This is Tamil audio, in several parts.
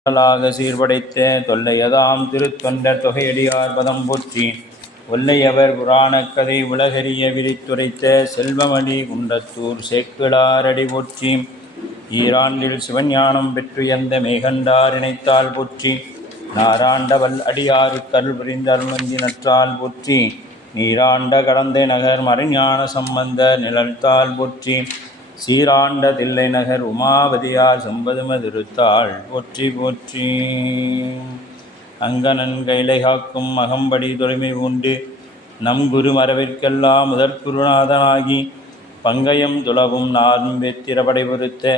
சீர்படைத்த தொல்லையதாம் திருத்தொண்டர் தொகையடியார் பதம் போற்றி. ஒல்லையவர் புராணக் கதை உலகறிய விரித்துரைத்த செல்வமணி குன்றத்தூர் சேக்கிழாரடி போற்றி. ஈராண்டில் சிவஞானம் பெற்றுயர்ந்த மேகண்டார் இணைத்தால் போற்றி. நாராண்டவல் அடியாருக்கு அருள் புரிந்த அருள்நந்தி நற்றால் போற்றி. நீராண்ட கடந்தை நகர் மறைஞான சம்பந்தர் நிழல்தாள் போற்றி. சீராண்ட தில்லை நகர் உமாபதியார் செம்பதும திருத்தாள் போற்றி போற்றி. அங்கனன் கைலை காக்கும் அகம்படி தொலைமை உண்டு நம் குரு மரபிற்கெல்லாம் முதற்குருநாதனாகி பங்கயம் துளவும் நாரும் வெத்திரப்படை பொறுத்த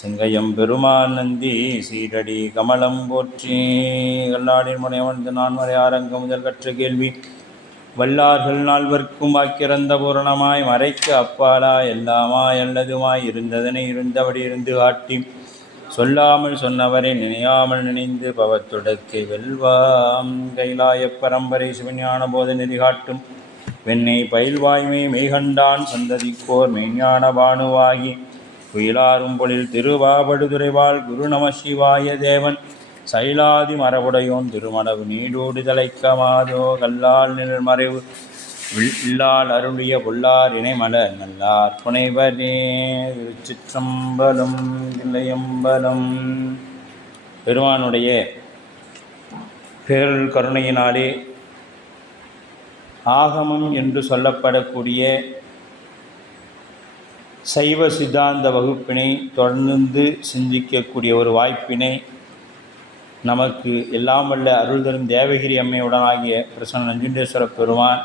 செங்கயம் பெருமான் நந்தி சீரடி கமலம் போற்றி. கல்லாடின் முனையமர்ந்து நான்மறை ஆரங்க முதல் கற்ற கேள்வி வல்லார்கள் நால்வர்க்கும் வாக்கிறந்த பூரணமாய் மறைக்கு அப்பாலாய் எல்லாமாய் அல்லதுமாய் இருந்ததனை இருந்தபடி இருந்து காட்டி சொல்லாமல் சொன்னவரை நினையாமல் நினைந்து பவத்துடக்கை வெல்வாம். கைலாய பரம்பரை சிவஞான போத நெறி காட்டும் வெண்ணை பயில்வாய்மை மெய்கண்டான் சந்ததிக்கோர் மெய்ஞான பானுவாகி குயிலாரும் பொழில் திருவாபடுதுறைவாள் குரு நம சிவாய தேவன் சைலாதி மரபுடையோன் திருமணவு நீடோடு தலைக்கமாதோ. கல்லால் நிழல் மறைவு இல்லால் அருளிய பொல்லார் இணைமலர் நல்லார் புனைவரே. திருச்சிற்றம்பலம் தில்லையம்பலம். பெருமானுடைய பேரருள் கருணையினாலே ஆகமம் என்று சொல்லப்படக்கூடிய சைவ சித்தாந்த வகுப்பினை தொடர்ந்து சிந்திக்கக்கூடிய ஒரு வாய்ப்பினை நமக்கு எல்லாம் வல்ல அருள் தரும் தேவகிரி அம்மையுடனாகிய பிரசன்ன நஞ்சுண்டேஸ்வர பெருமான்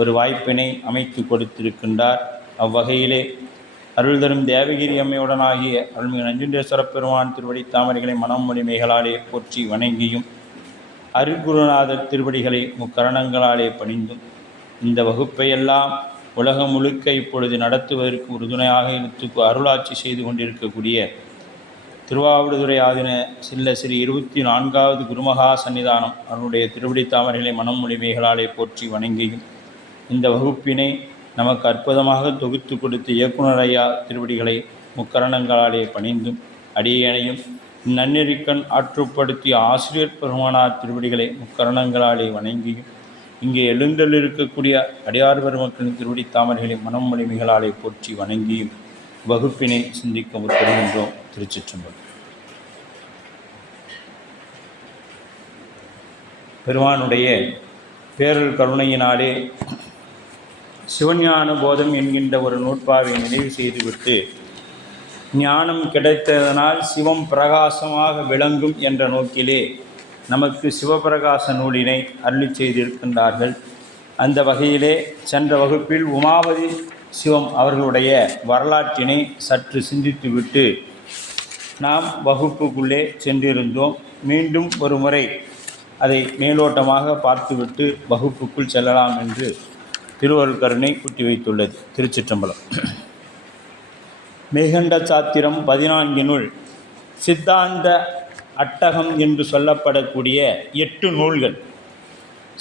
ஒரு வாய்ப்பினை அமைத்து கொடுத்திருக்கின்றார். அவ்வகையிலே அருள் தரும் தேவகிரி அம்மையுடனாகிய அருள்மிகு நஞ்சுண்டேஸ்வர பெருமான் திருவடி தாமரைகளை மனம் மொழி மேகலாலே போற்றி வணங்கியும் அருள்குருநாதர் திருவடிகளை முக்கரணங்களாலே பணிந்தும் இந்த வகுப்பையெல்லாம் உலகம் முழுக்க இப்பொழுது நடத்துவதற்கு உறுதுணையாக இழுத்து அருளாட்சி செய்து கொண்டிருக்கக்கூடிய திருவாவடுதுறை ஆதின சில்ல ஸ்ரீ 24வது குருமகா சன்னிதானம் அவருடைய திருவடி தாமரைகளை மனம் மொழிமைகளாலே போற்றி வணங்கியும் இந்த வகுப்பினை நமக்கு அற்புதமாக தொகுத்து கொடுத்த இயக்குனர் ஐயா திருவடிகளை முக்கரணங்களாலே பணிந்தும் அடியேனையும் நன்னெறிக்கண் ஆற்றுப்படுத்திய ஆசிரியர் பெருமானார் திருவடிகளை முக்கரணங்களாலே வணங்கியும் இங்கே எழுந்தல் இருக்கக்கூடிய அடியார் பெருமக்களின் திருவடி தாமரைகளை மனம் மொழிமைகளாலே போற்றி வணங்கியும் வகுப்பினை சிந்திக்க முற்படுகின்றோம். திருச்சிற்றம்பலம். பெருமானுடைய பேரருள் கருணையினாலே சிவஞான போதம் என்கின்ற ஒரு நூற்பாவை நினைவு செய்துவிட்டு ஞானம் கிடைத்ததனால் சிவம் பிரகாசமாக விளங்கும் என்ற நோக்கிலே நமக்கு சிவபிரகாச நூலினை அருளி செய்திருக்கின்றார்கள். அந்த வகையிலே சென்ற வகுப்பில் உமாபதி சிவம் அவர்களுடைய வரலாற்றினை சற்று சிந்தித்துவிட்டு நாம் வகுப்புக்குள்ளே சென்றிருந்தோம். மீண்டும் ஒரு முறை அதை மேலோட்டமாக பார்த்துவிட்டு வகுப்புக்குள் செல்லலாம் என்று திருவருள் கருணை கூட்டி வைத்துள்ளது. திருச்சிற்றம்பலம். மேகண்ட சாத்திரம் 14 சித்தாந்த அட்டகம் என்று சொல்லப்படக்கூடிய 8 நூல்கள்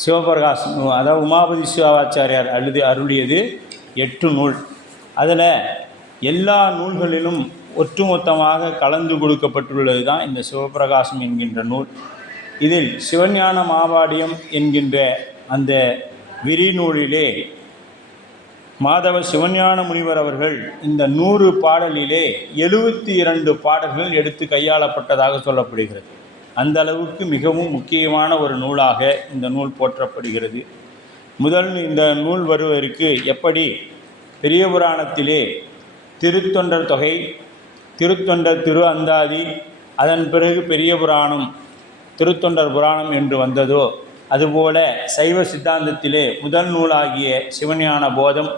சிவபிரகாஷ் அதாவது உமாபதி சிவாச்சாரியார் அருளியது 8 நூல். அதில் எல்லா நூல்களிலும் ஒட்டுமொத்தமாக கலந்து கொடுக்கப்பட்டுள்ளது தான் இந்த சிவபிரகாசம் என்கின்ற நூல். இதில் சிவஞான மாபாடியம் என்கின்ற அந்த விரி நூலிலே மாதவ சிவஞான முனிவர் அவர்கள் இந்த 100 பாடலிலே 72 பாடல்கள் எடுத்து கையாளப்பட்டதாக சொல்லப்படுகிறது. அந்த அளவுக்கு மிகவும் முக்கியமான ஒரு நூலாக இந்த நூல் போற்றப்படுகிறது. முதல் இந்த நூல் வருவதற்கு எப்படி பெரிய புராணத்திலே திருத்தொண்டர் தொகை, திருத்தொண்டர் திரு அந்தாதி, அதன் பிறகு பெரிய புராணம் திருத்தொண்டர் புராணம் என்று வந்ததோ அதுபோல சைவ சித்தாந்தத்திலே முதல் நூலாகிய சிவஞான போதம்,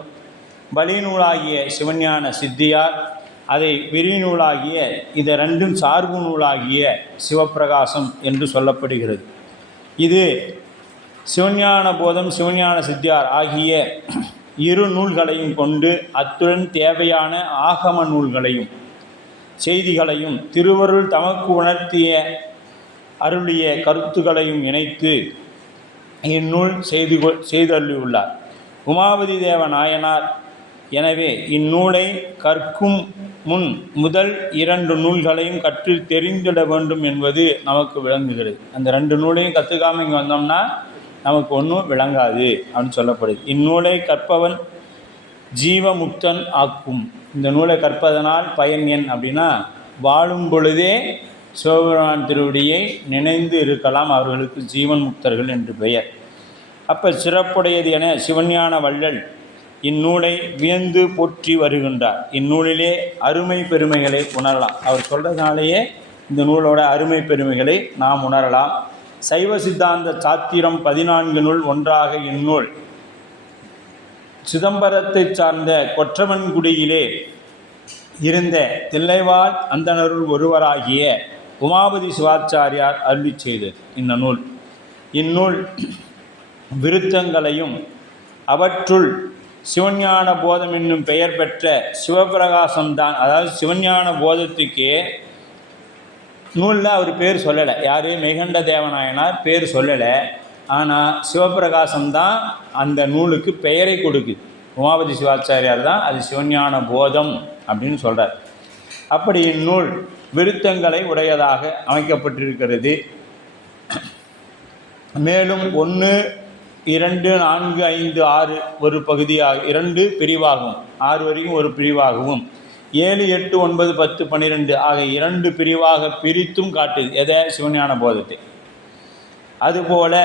வழி நூலாகிய சிவஞான சித்தியார், அதை விரி நூலாகிய இது ரெண்டும் சார்பு நூலாகிய சிவப்பிரகாசம் என்று சொல்லப்படுகிறது. இது சிவஞான போதம் சிவஞான சித்தியார் ஆகிய 2 நூல்களையும் கொண்டு அத்துடன் தேவையான ஆகம நூல்களையும் செய்திகளையும் திருவருள் தமக்கு உணர்த்திய அருளிய கருத்துக்களையும் இணைத்து இந்நூல் செய்தள்ளியுள்ளார் உமாபதி தேவ நாயனார். எனவே இந்நூலை கற்கும் முன் முதல் 2 நூல்களையும் கற்று தெரிந்திட வேண்டும் என்பது நமக்கு விளங்குகிறது. அந்த 2 நூலையும் கற்றுக்காமல் இங்கே வந்தோம்னா நமக்கு ஒன்றும் விளங்காது அப்படின்னு சொல்லப்படுது. இந்நூலை கற்பவன் ஜீவமுக்தன் ஆக்கும். இந்த நூலை கற்பதனால் பயன் என் அப்படின்னா, வாழும் பொழுதே சிவபெருமான் திருவடியை நினைந்து இருக்கலாம், அவர்களுக்கு ஜீவன் முக்தர்கள் என்று பெயர். அப்போ சிறப்புடையது என சிவஞான வள்ளல் இந்நூலை வியந்து போற்றி வருகின்றார். இந்நூலிலே அருமை பெருமைகளை உணரலாம். அவர் சொல்கிறதுனாலேயே இந்த நூலோட அருமை பெருமைகளை நாம் உணரலாம். சைவ சித்தாந்த சாத்திரம் 14 நூல் ஒன்றாக இந்நூல் சிதம்பரத்தை சார்ந்த கொற்றவன்குடியிலே இருந்த தில்லைவாழ் அந்தணருள் ஒருவராகிய உமாபதி சிவாச்சாரியார் அருளி செய்தது இந்த நூல். இந்நூல் விருத்தங்களையும் அவற்றுள் சிவஞான போதம் என்னும் பெயர் பெற்ற சிவபிரகாசம்தான். அதாவது சிவஞான போதத்துக்கே நூலில் அவர் பேர் சொல்லலை. யார்? மெய்கண்ட தேவநாயனார் பேர் சொல்லலை. ஆனால் சிவபிரகாசம்தான் அந்த நூலுக்கு பெயரை கொடுக்குது. உமாபதி சிவாச்சாரியார் தான் அது சிவஞான போதம் அப்படின்னு சொல்கிறார். அப்படி இந்நூல் விருத்தங்களை உடையதாக அமைக்கப்பட்டிருக்கிறது. மேலும் 1, 2, 4, 5, 6 ஒரு பகுதியாக 2 பிரிவாகவும் 6 வரைக்கும் ஒரு பிரிவாகவும் 7, 8, 9, 10, 12 ஆக 2 பிரிவாக பிரித்தும் காட்டுது. எதை? சிவஞான போதத்தை. அதுபோல்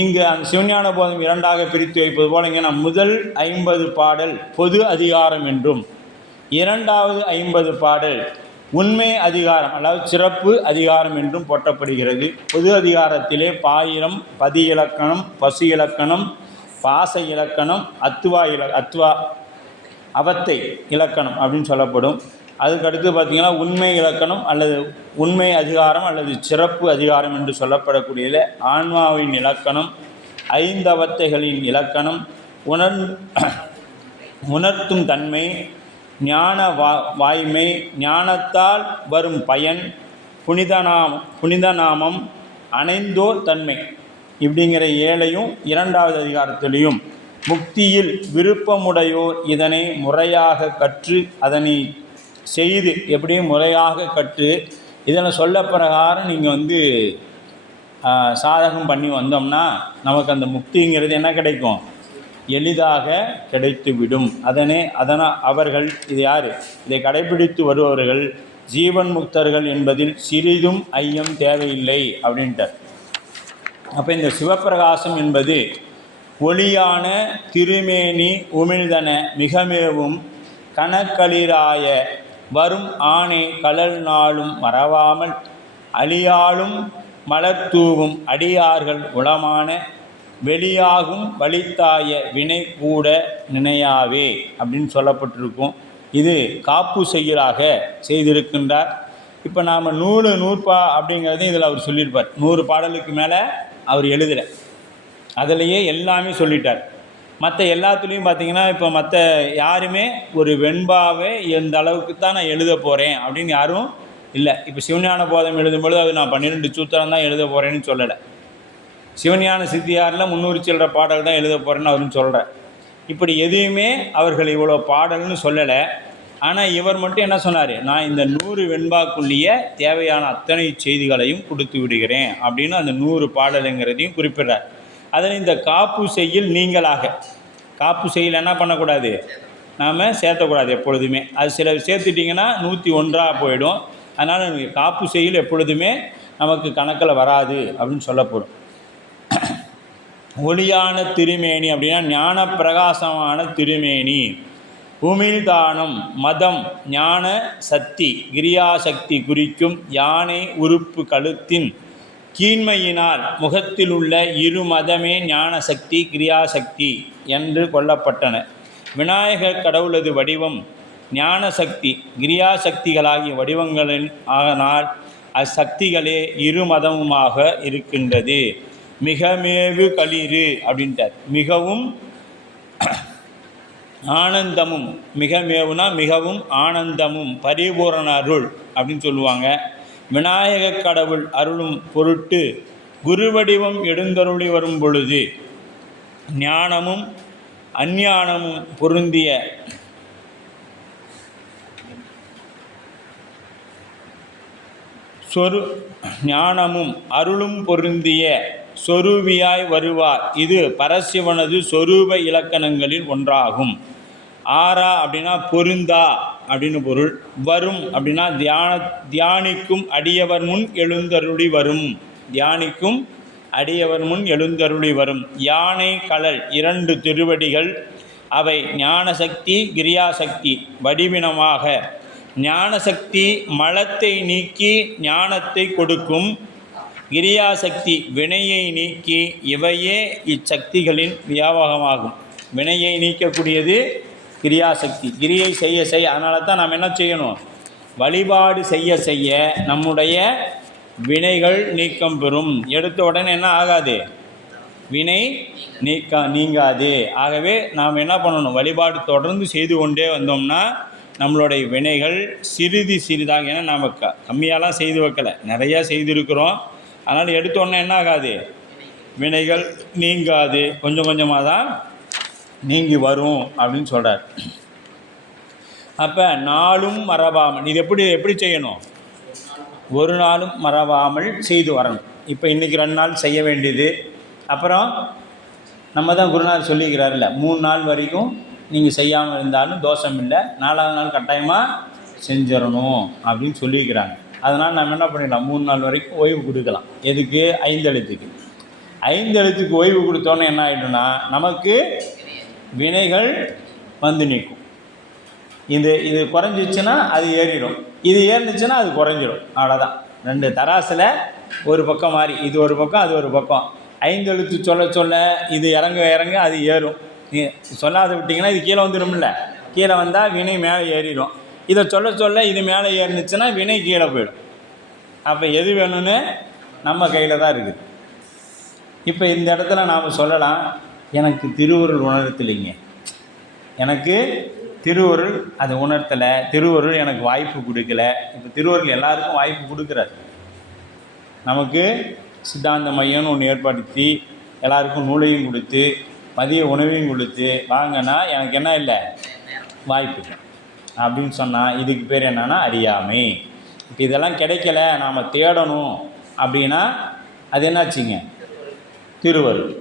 இங்கு அந்த சிவஞான போதம் 2ஆக பிரித்து வைப்பது போல் இங்கே முதல் 50 பாடல் பொது அதிகாரம் என்றும் 2வது 50 பாடல் உண்மை அதிகாரம், அதாவது சிறப்பு அதிகாரம் என்றும் போற்றப்படுகிறது. பொது அதிகாரத்திலே பாயிரம், பதி இலக்கணம், பசு இலக்கணம், பாச இலக்கணம், அவத்தை இலக்கணம் அப்படின்னு சொல்லப்படும். அதுக்கடுத்து பார்த்திங்கன்னா உண்மை இலக்கணம் அல்லது உண்மை அதிகாரம் அல்லது சிறப்பு அதிகாரம் என்று சொல்லப்படக்கூடியதில் ஆன்மாவின் இலக்கணம், 5 அவத்தைகளின் இலக்கணம், உணர்த்தும் தன்மை, ஞான வாய்மை, ஞானத்தால் வரும் பயன், புனித நாமம், அணைந்தோர் தன்மை இப்படிங்கிற 7ஐயும் 2வது அதிகாரத்திலையும் முக்தியில் விருப்பமுடையோர் இதனை முறையாக கற்று அதனை செய்து எப்படியும் முறையாக கற்று இதில் சொல்ல பிரகாரம் நீங்கள் சாதகம் பண்ணி வந்தோம்னா நமக்கு அந்த முக்திங்கிறது என்ன கிடைக்கும்? எளிதாக கிடைத்துவிடும். அதனால் அவர்கள் இது யார்? இதை கடைபிடித்து வருபவர்கள் ஜீவன் முக்தர்கள் என்பதில் சிறிதும் ஐயம் தேவையில்லை அப்படின்ட்டார். அப்போ இந்த சிவப்பிரகாசம் என்பது ஒளியான திருமேனி உமிழ்தன மிகமேவும் கனக்களிராய வரும் ஆணை கடல் நாளும் மறவாமல் அழியாலும் மலர்தூவும் அடியார்கள் உளமான வெளியாகும் வழித்தாய வினை கூட நினையாவே அப்படின்னு சொல்லப்பட்டிருக்கும். இது காப்பு செய்யலாக செய்திருக்கின்றார். இப்போ நாம் 100 அப்படிங்கிறது இதில் அவர் சொல்லியிருப்பார். 100 பாடலுக்கு மேலே அவர் எழுதலை. அதிலையே எல்லாமே சொல்லிட்டார். மற்ற எல்லாத்துலேயும் பார்த்திங்கன்னா இப்போ மற்ற யாருமே ஒரு வெண்பாவை எந்த அளவுக்கு தான் நான் எழுத போகிறேன் அப்படின்னு யாரும் இல்லை. இப்போ சிவஞான போதம் எழுதும்பொழுது அது நான் 12 சூத்திரம் தான் எழுத போகிறேன்னு சொல்லலை. சிவஞான சித்தியாரில் 300 சில்லற பாடல் தான் எழுத போகிறேன்னு அவரும் சொல்கிறார். இப்படி எதையுமே அவர்கள் இவ்வளோ பாடல்னு சொல்லலை. ஆனால் இவர் மட்டும் என்ன சொன்னார்? நான் இந்த 100 வெண்பாக்குள்ளேயே தேவையான அத்தனை செய்திகளையும் கொடுத்து விடுகிறேன் அப்படின்னு அந்த 100 பாடலுங்கிறதையும் குறிப்பிடுறார். அதில் இந்த காப்பு செய்யில் நீங்களாக காப்பு செய்யில் என்ன பண்ணக்கூடாது? நாம் சேர்த்தக்கூடாது எப்பொழுதுமே. அது சில சேர்த்துட்டிங்கன்னா 101 போயிடும். அதனால் காப்பு செய்யில் எப்பொழுதுமே நமக்கு கணக்கில் வராது அப்படின்னு சொல்லப்படும். ஒளியான திருமேனி அப்படின்னா ஞான பிரகாசமான திருமேனி, உமிழ்தானம், மதம், ஞான சக்தி, கிரியாசக்தி குறிக்கும் யானை உறுப்பு கழுத்தின் கீழ்மையினால் முகத்தில் உள்ள 2 மதமே ஞான சக்தி கிரியாசக்தி என்று கொள்ளப்பட்டன. விநாயகர் கடவுளது வடிவம் ஞான சக்தி கிரியாசக்திகளாகிய வடிவங்களின் ஆகனால் அச்சக்திகளே 2 மதமுமாக இருக்கின்றது. மிகமேவு களிறு அப்படின்ட்டார். மிகவும் ஆனந்தமும், மிகமேவுனா மிகவும் ஆனந்தமும் பரிபூரண அருள் அப்படின்னு சொல்லுவாங்க. விநாயக கடவுள் அருளும் பொருட்டு குருவடிவம் எடுந்தருளி வரும் பொழுது ஞானமும் அஞ்ஞானமும் பொருந்திய ஞானமும் அருளும் பொருந்திய சொரூபியாய் வருவார். இது பரசிவனது சொரூப இலக்கணங்களில் ஒன்றாகும். ஆரா அப்படின்னா பொருந்தா அப்படின்னு பொருள். வரும் அப்படின்னா தியானிக்கும் அடியவர் முன் எழுந்தருளி வரும். தியானிக்கும் அடியவர் முன் எழுந்தருளி வரும். யானை கழல் 2 திருவடிகள். அவை ஞானசக்தி கிரியாசக்தி வடிவினமாக. ஞானசக்தி மலத்தை நீக்கி ஞானத்தை கொடுக்கும். கிரியாசக்தி வினையை நீக்கி. இவையே இச்சக்திகளின் வியாபகமாகும். வினையை நீக்கக்கூடியது கிரியாசக்தி. கிரியை செய்ய செய்ய, அதனால தான் நாம் என்ன செய்யணும், வழிபாடு செய்ய செய்ய நம்முடைய வினைகள் நீக்கம் பெறும். எடுத்த உடனே என்ன ஆகாது, வினை நீங்காது. ஆகவே நாம் என்ன பண்ணணும், வழிபாடு தொடர்ந்து செய்து கொண்டே வந்தோம்னா நம்மளுடைய வினைகள் சிறிது சிறிதாக, ஏன்னா நாம் கம்மியாலாம் செய்து வைக்கலை, நிறையா செய்திருக்கிறோம். அதனால் எடுத்தோடனே என்ன ஆகாது, வினைகள் நீங்காது, கொஞ்சம் கொஞ்சமாக தான் நீங்கி வரும் அப்படின்னு சொல்கிறார். அப்போ நாளும் மறவாமல், இது எப்படி செய்யணும், ஒரு நாளும் மறவாமல் செய்து வரணும். இப்போ இன்றைக்கி 2 நாள் செய்ய வேண்டியது, அப்புறம் நம்ம தான் குருநாதர் சொல்லிக்கிறார்ல, 3 நாள் வரைக்கும் நீங்கள் செய்யாமல் இருந்தாலும் தோஷம் இல்லை, 4ஆவது நாள் கட்டாயமாக செஞ்சிடணும் அப்படின்னு சொல்லியிருக்கிறாங்க. அதனால் நம்ம என்ன பண்ணிடலாம், 3 நாள் வரைக்கும் ஓய்வு கொடுக்கலாம். எதுக்கு, 5 எழுத்துக்கு. 5 எழுத்துக்கு ஓய்வு கொடுத்தோன்னே என்ன ஆகிடும்னா நமக்கு வினைகள் வந்து நிற்கும். இது குறைஞ்சிச்சுன்னா அது ஏறிடும், இது ஏறிச்சுன்னா அது குறைஞ்சிடும். அவ்வளோதான். 2 தராசில் ஒரு பக்கம் மாறி, இது ஒரு பக்கம் அது ஒரு பக்கம். 5 எழுத்து சொல்ல சொல்ல இது இறங்க இறங்க அது ஏறும். சொல்லாத விட்டிங்கன்னா இது கீழே வந்துடும்ல, கீழே வந்தால் வினை மேலே ஏறிடும். இதை சொல்ல சொல்ல இது மேலே ஏறினுச்சுன்னா வினை கீழே போயிடும். அப்போ எது வேணும்னு நம்ம கையில் தான் இருக்குது. இப்போ இந்த இடத்துல நாம் சொல்லலாம், எனக்கு திருவருள் உணர்த்தலைங்க, எனக்கு திருவருள் அது உணர்த்தலை, திருவருள் எனக்கு வாய்ப்பு கொடுக்கல. இப்போ திருவருள் எல்லாருக்கும் வாய்ப்பு கொடுக்குறாரு. நமக்கு சித்தாந்த மையம்னு ஒன்று ஏற்படுத்தி எல்லாருக்கும் நூலையும் கொடுத்து மதிய உணவையும் கொடுத்து வாங்கன்னா எனக்கு என்ன இல்லை, வாய்ப்பு இல்லை அப்படின்னு சொன்னால் இதுக்கு பேர் என்னன்னா அறியாமை. இப்போ இதெல்லாம் கிடைக்கல, நாம் தேடணும் அப்படின்னா அது என்னாச்சுங்க, திருவருள்.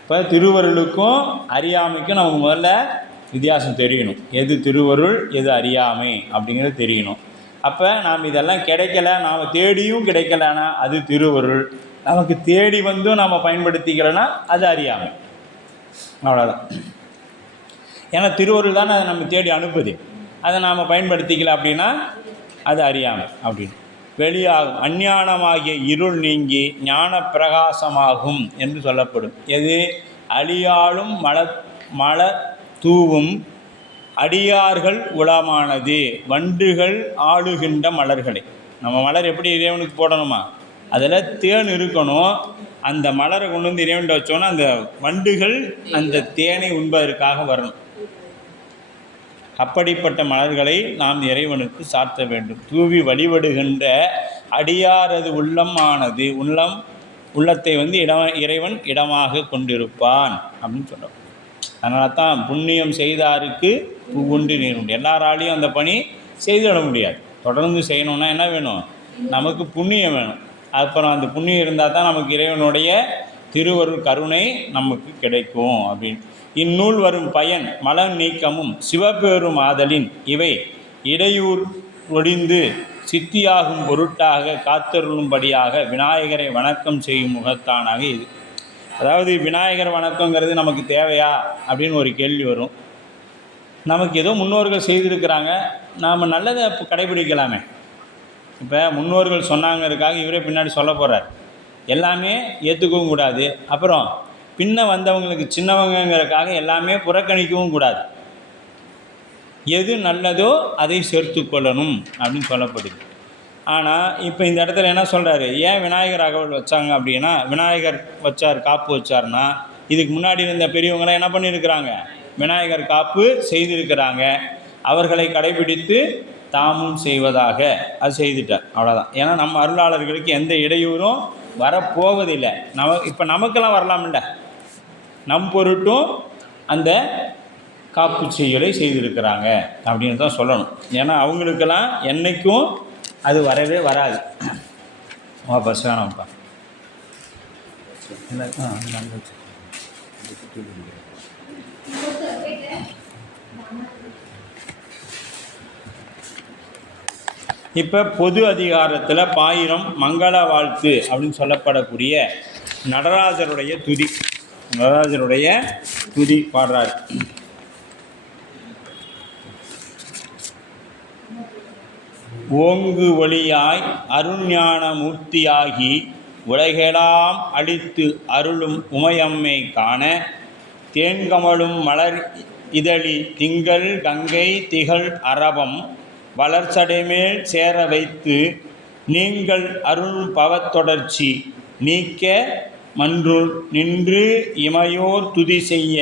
இப்போ திருவருளுக்கும் அறியாமைக்கும் நமக்கு முதல்ல வித்தியாசம் தெரியணும். எது திருவருள் எது அறியாமை அப்படிங்கிறது தெரியணும். அப்போ நாம் இதெல்லாம் கிடைக்கல, நாம் தேடியும் கிடைக்கலன்னா அது திருவருள். நமக்கு தேடி வந்தும் நாம் பயன்படுத்திக்கலைன்னா அது அறியாமை. அவ்வளோதான். ஏன்னா திருவருள் தானே அதை நம்ம தேடி அனுப்புது, அதை நாம் பயன்படுத்திக்கல அப்படின்னா அது அறியாமை அப்படின்னு வெளியாகும். அஞ்ஞானமாகிய இருள் நீங்கி ஞான பிரகாசமாகும் என்று சொல்லப்படும். எது, அழியாலும் மலர் தூவும் அடியார்கள் உளமானது வண்டுகள் ஆளுகின்ற மலர்களை. நம்ம மலர் எப்படி இறைவனுக்கு போடணுமா, அதில் தேன் இருக்கணும். அந்த மலரை கொண்டு வந்து இறைவன்கிட்ட வச்சோன்னா அந்த வண்டுகள் அந்த தேனை உண்பதற்காக வரணும். அப்படிப்பட்ட மலர்களை நாம் இறைவனுக்கு சாற்ற வேண்டும். தூவி வழிபடுகின்ற அடியாரது உள்ளம் ஆனது, உள்ளத்தை வந்து இறைவன் இடமாக கொண்டிருப்பான் அப்படின்னு சொல்கிறோம். அதனால தான் புண்ணியம் செய்தாருக்கு பூவுண்டு நீர் உண்டு. எல்லாராலையும் அந்த பணி செய்துவிட முடியாது. தொடர்ந்து செய்யணுன்னா என்ன வேணும், நமக்கு புண்ணியம் வேணும். அப்புறம் அந்த புண்ணியம் இருந்தால் தான் நமக்கு இறைவனுடைய திருவருள் கருணை நமக்கு கிடைக்கும் அப்படின்னு. இந்நூல் வரும் பயன் மலம் நீக்கமும் சிவபெரும் ஆதலின் இவை இடையூர் ஒடிந்து சித்தியாகும் பொருட்டாக காத்தருளும்படியாக விநாயகரை வணக்கம் செய்யும் முகத்தானாக இது. அதாவது விநாயகர் வணக்கங்கிறது நமக்கு தேவையா அப்படின்னு ஒரு கேள்வி வரும். நமக்கு ஏதோ முன்னோர்கள் செய்திருக்கிறாங்க, நாம் நல்லதை கடைபிடிக்கலாமே. இப்போ முன்னோர்கள் சொன்னாங்கிறதுக்காக இவரே பின்னாடி சொல்ல போகிறார், எல்லாமே ஏற்றுக்கவும் கூடாது. அப்புறம் பின்ன வந்தவங்களுக்கு சின்னவங்கிறதுக்காக எல்லாமே புறக்கணிக்கவும் கூடாது. எது நல்லதோ அதை சேர்த்து கொள்ளணும் அப்படின்னு சொல்லப்படுது. ஆனால் இப்போ இந்த இடத்துல என்ன சொல்கிறாரு, ஏன் விநாயகர் அகவல் வச்சாங்க அப்படின்னா, விநாயகர் வச்சார் காப்பு வச்சார்னா, இதுக்கு முன்னாடி இருந்த பெரியவங்களாம் என்ன பண்ணியிருக்கிறாங்க, விநாயகர் காப்பு செய்திருக்கிறாங்க. அவர்களை கடைபிடித்து தாமும் செய்வதாக அது செய்துட்டார். அவ்வளோதான். ஏன்னா நம்ம அருளாளர்களுக்கு எந்த இடையூறும் வரப்போவதில்லை. இப்போ நமக்கெல்லாம் வரலாம்ல, நம் பொருட்டும் அந்த காப்பு செய்யலை செய்திருக்கிறாங்க அப்படின்னு தான் சொல்லணும். ஏன்னா அவங்களுக்கெல்லாம் என்றைக்கும் அது வரவே வராது. பஸ் வேணாம்ப்பா. இப்போ பொது அதிகாரத்தில் பாயிரம் மங்கள வாழ்த்து அப்படின்னு சொல்லப்படக்கூடிய நடராஜருடைய துதி பாடுறார். ஓங்கு ஒளியாய் அருஞான மூர்த்தியாகி உலகெல்லாம் அளித்து அருளும் உமையம்மை காண தேன்கமழும் மலர் இதழி திங்கள் கங்கை திகழ் அரவம் வளர்ச்சடைமேல் சேர வைத்து நீங்கள் அருள் பவத்தொடர்ச்சி நீக்க மன்றுள் நின்று இமையோர் துதி செய்ய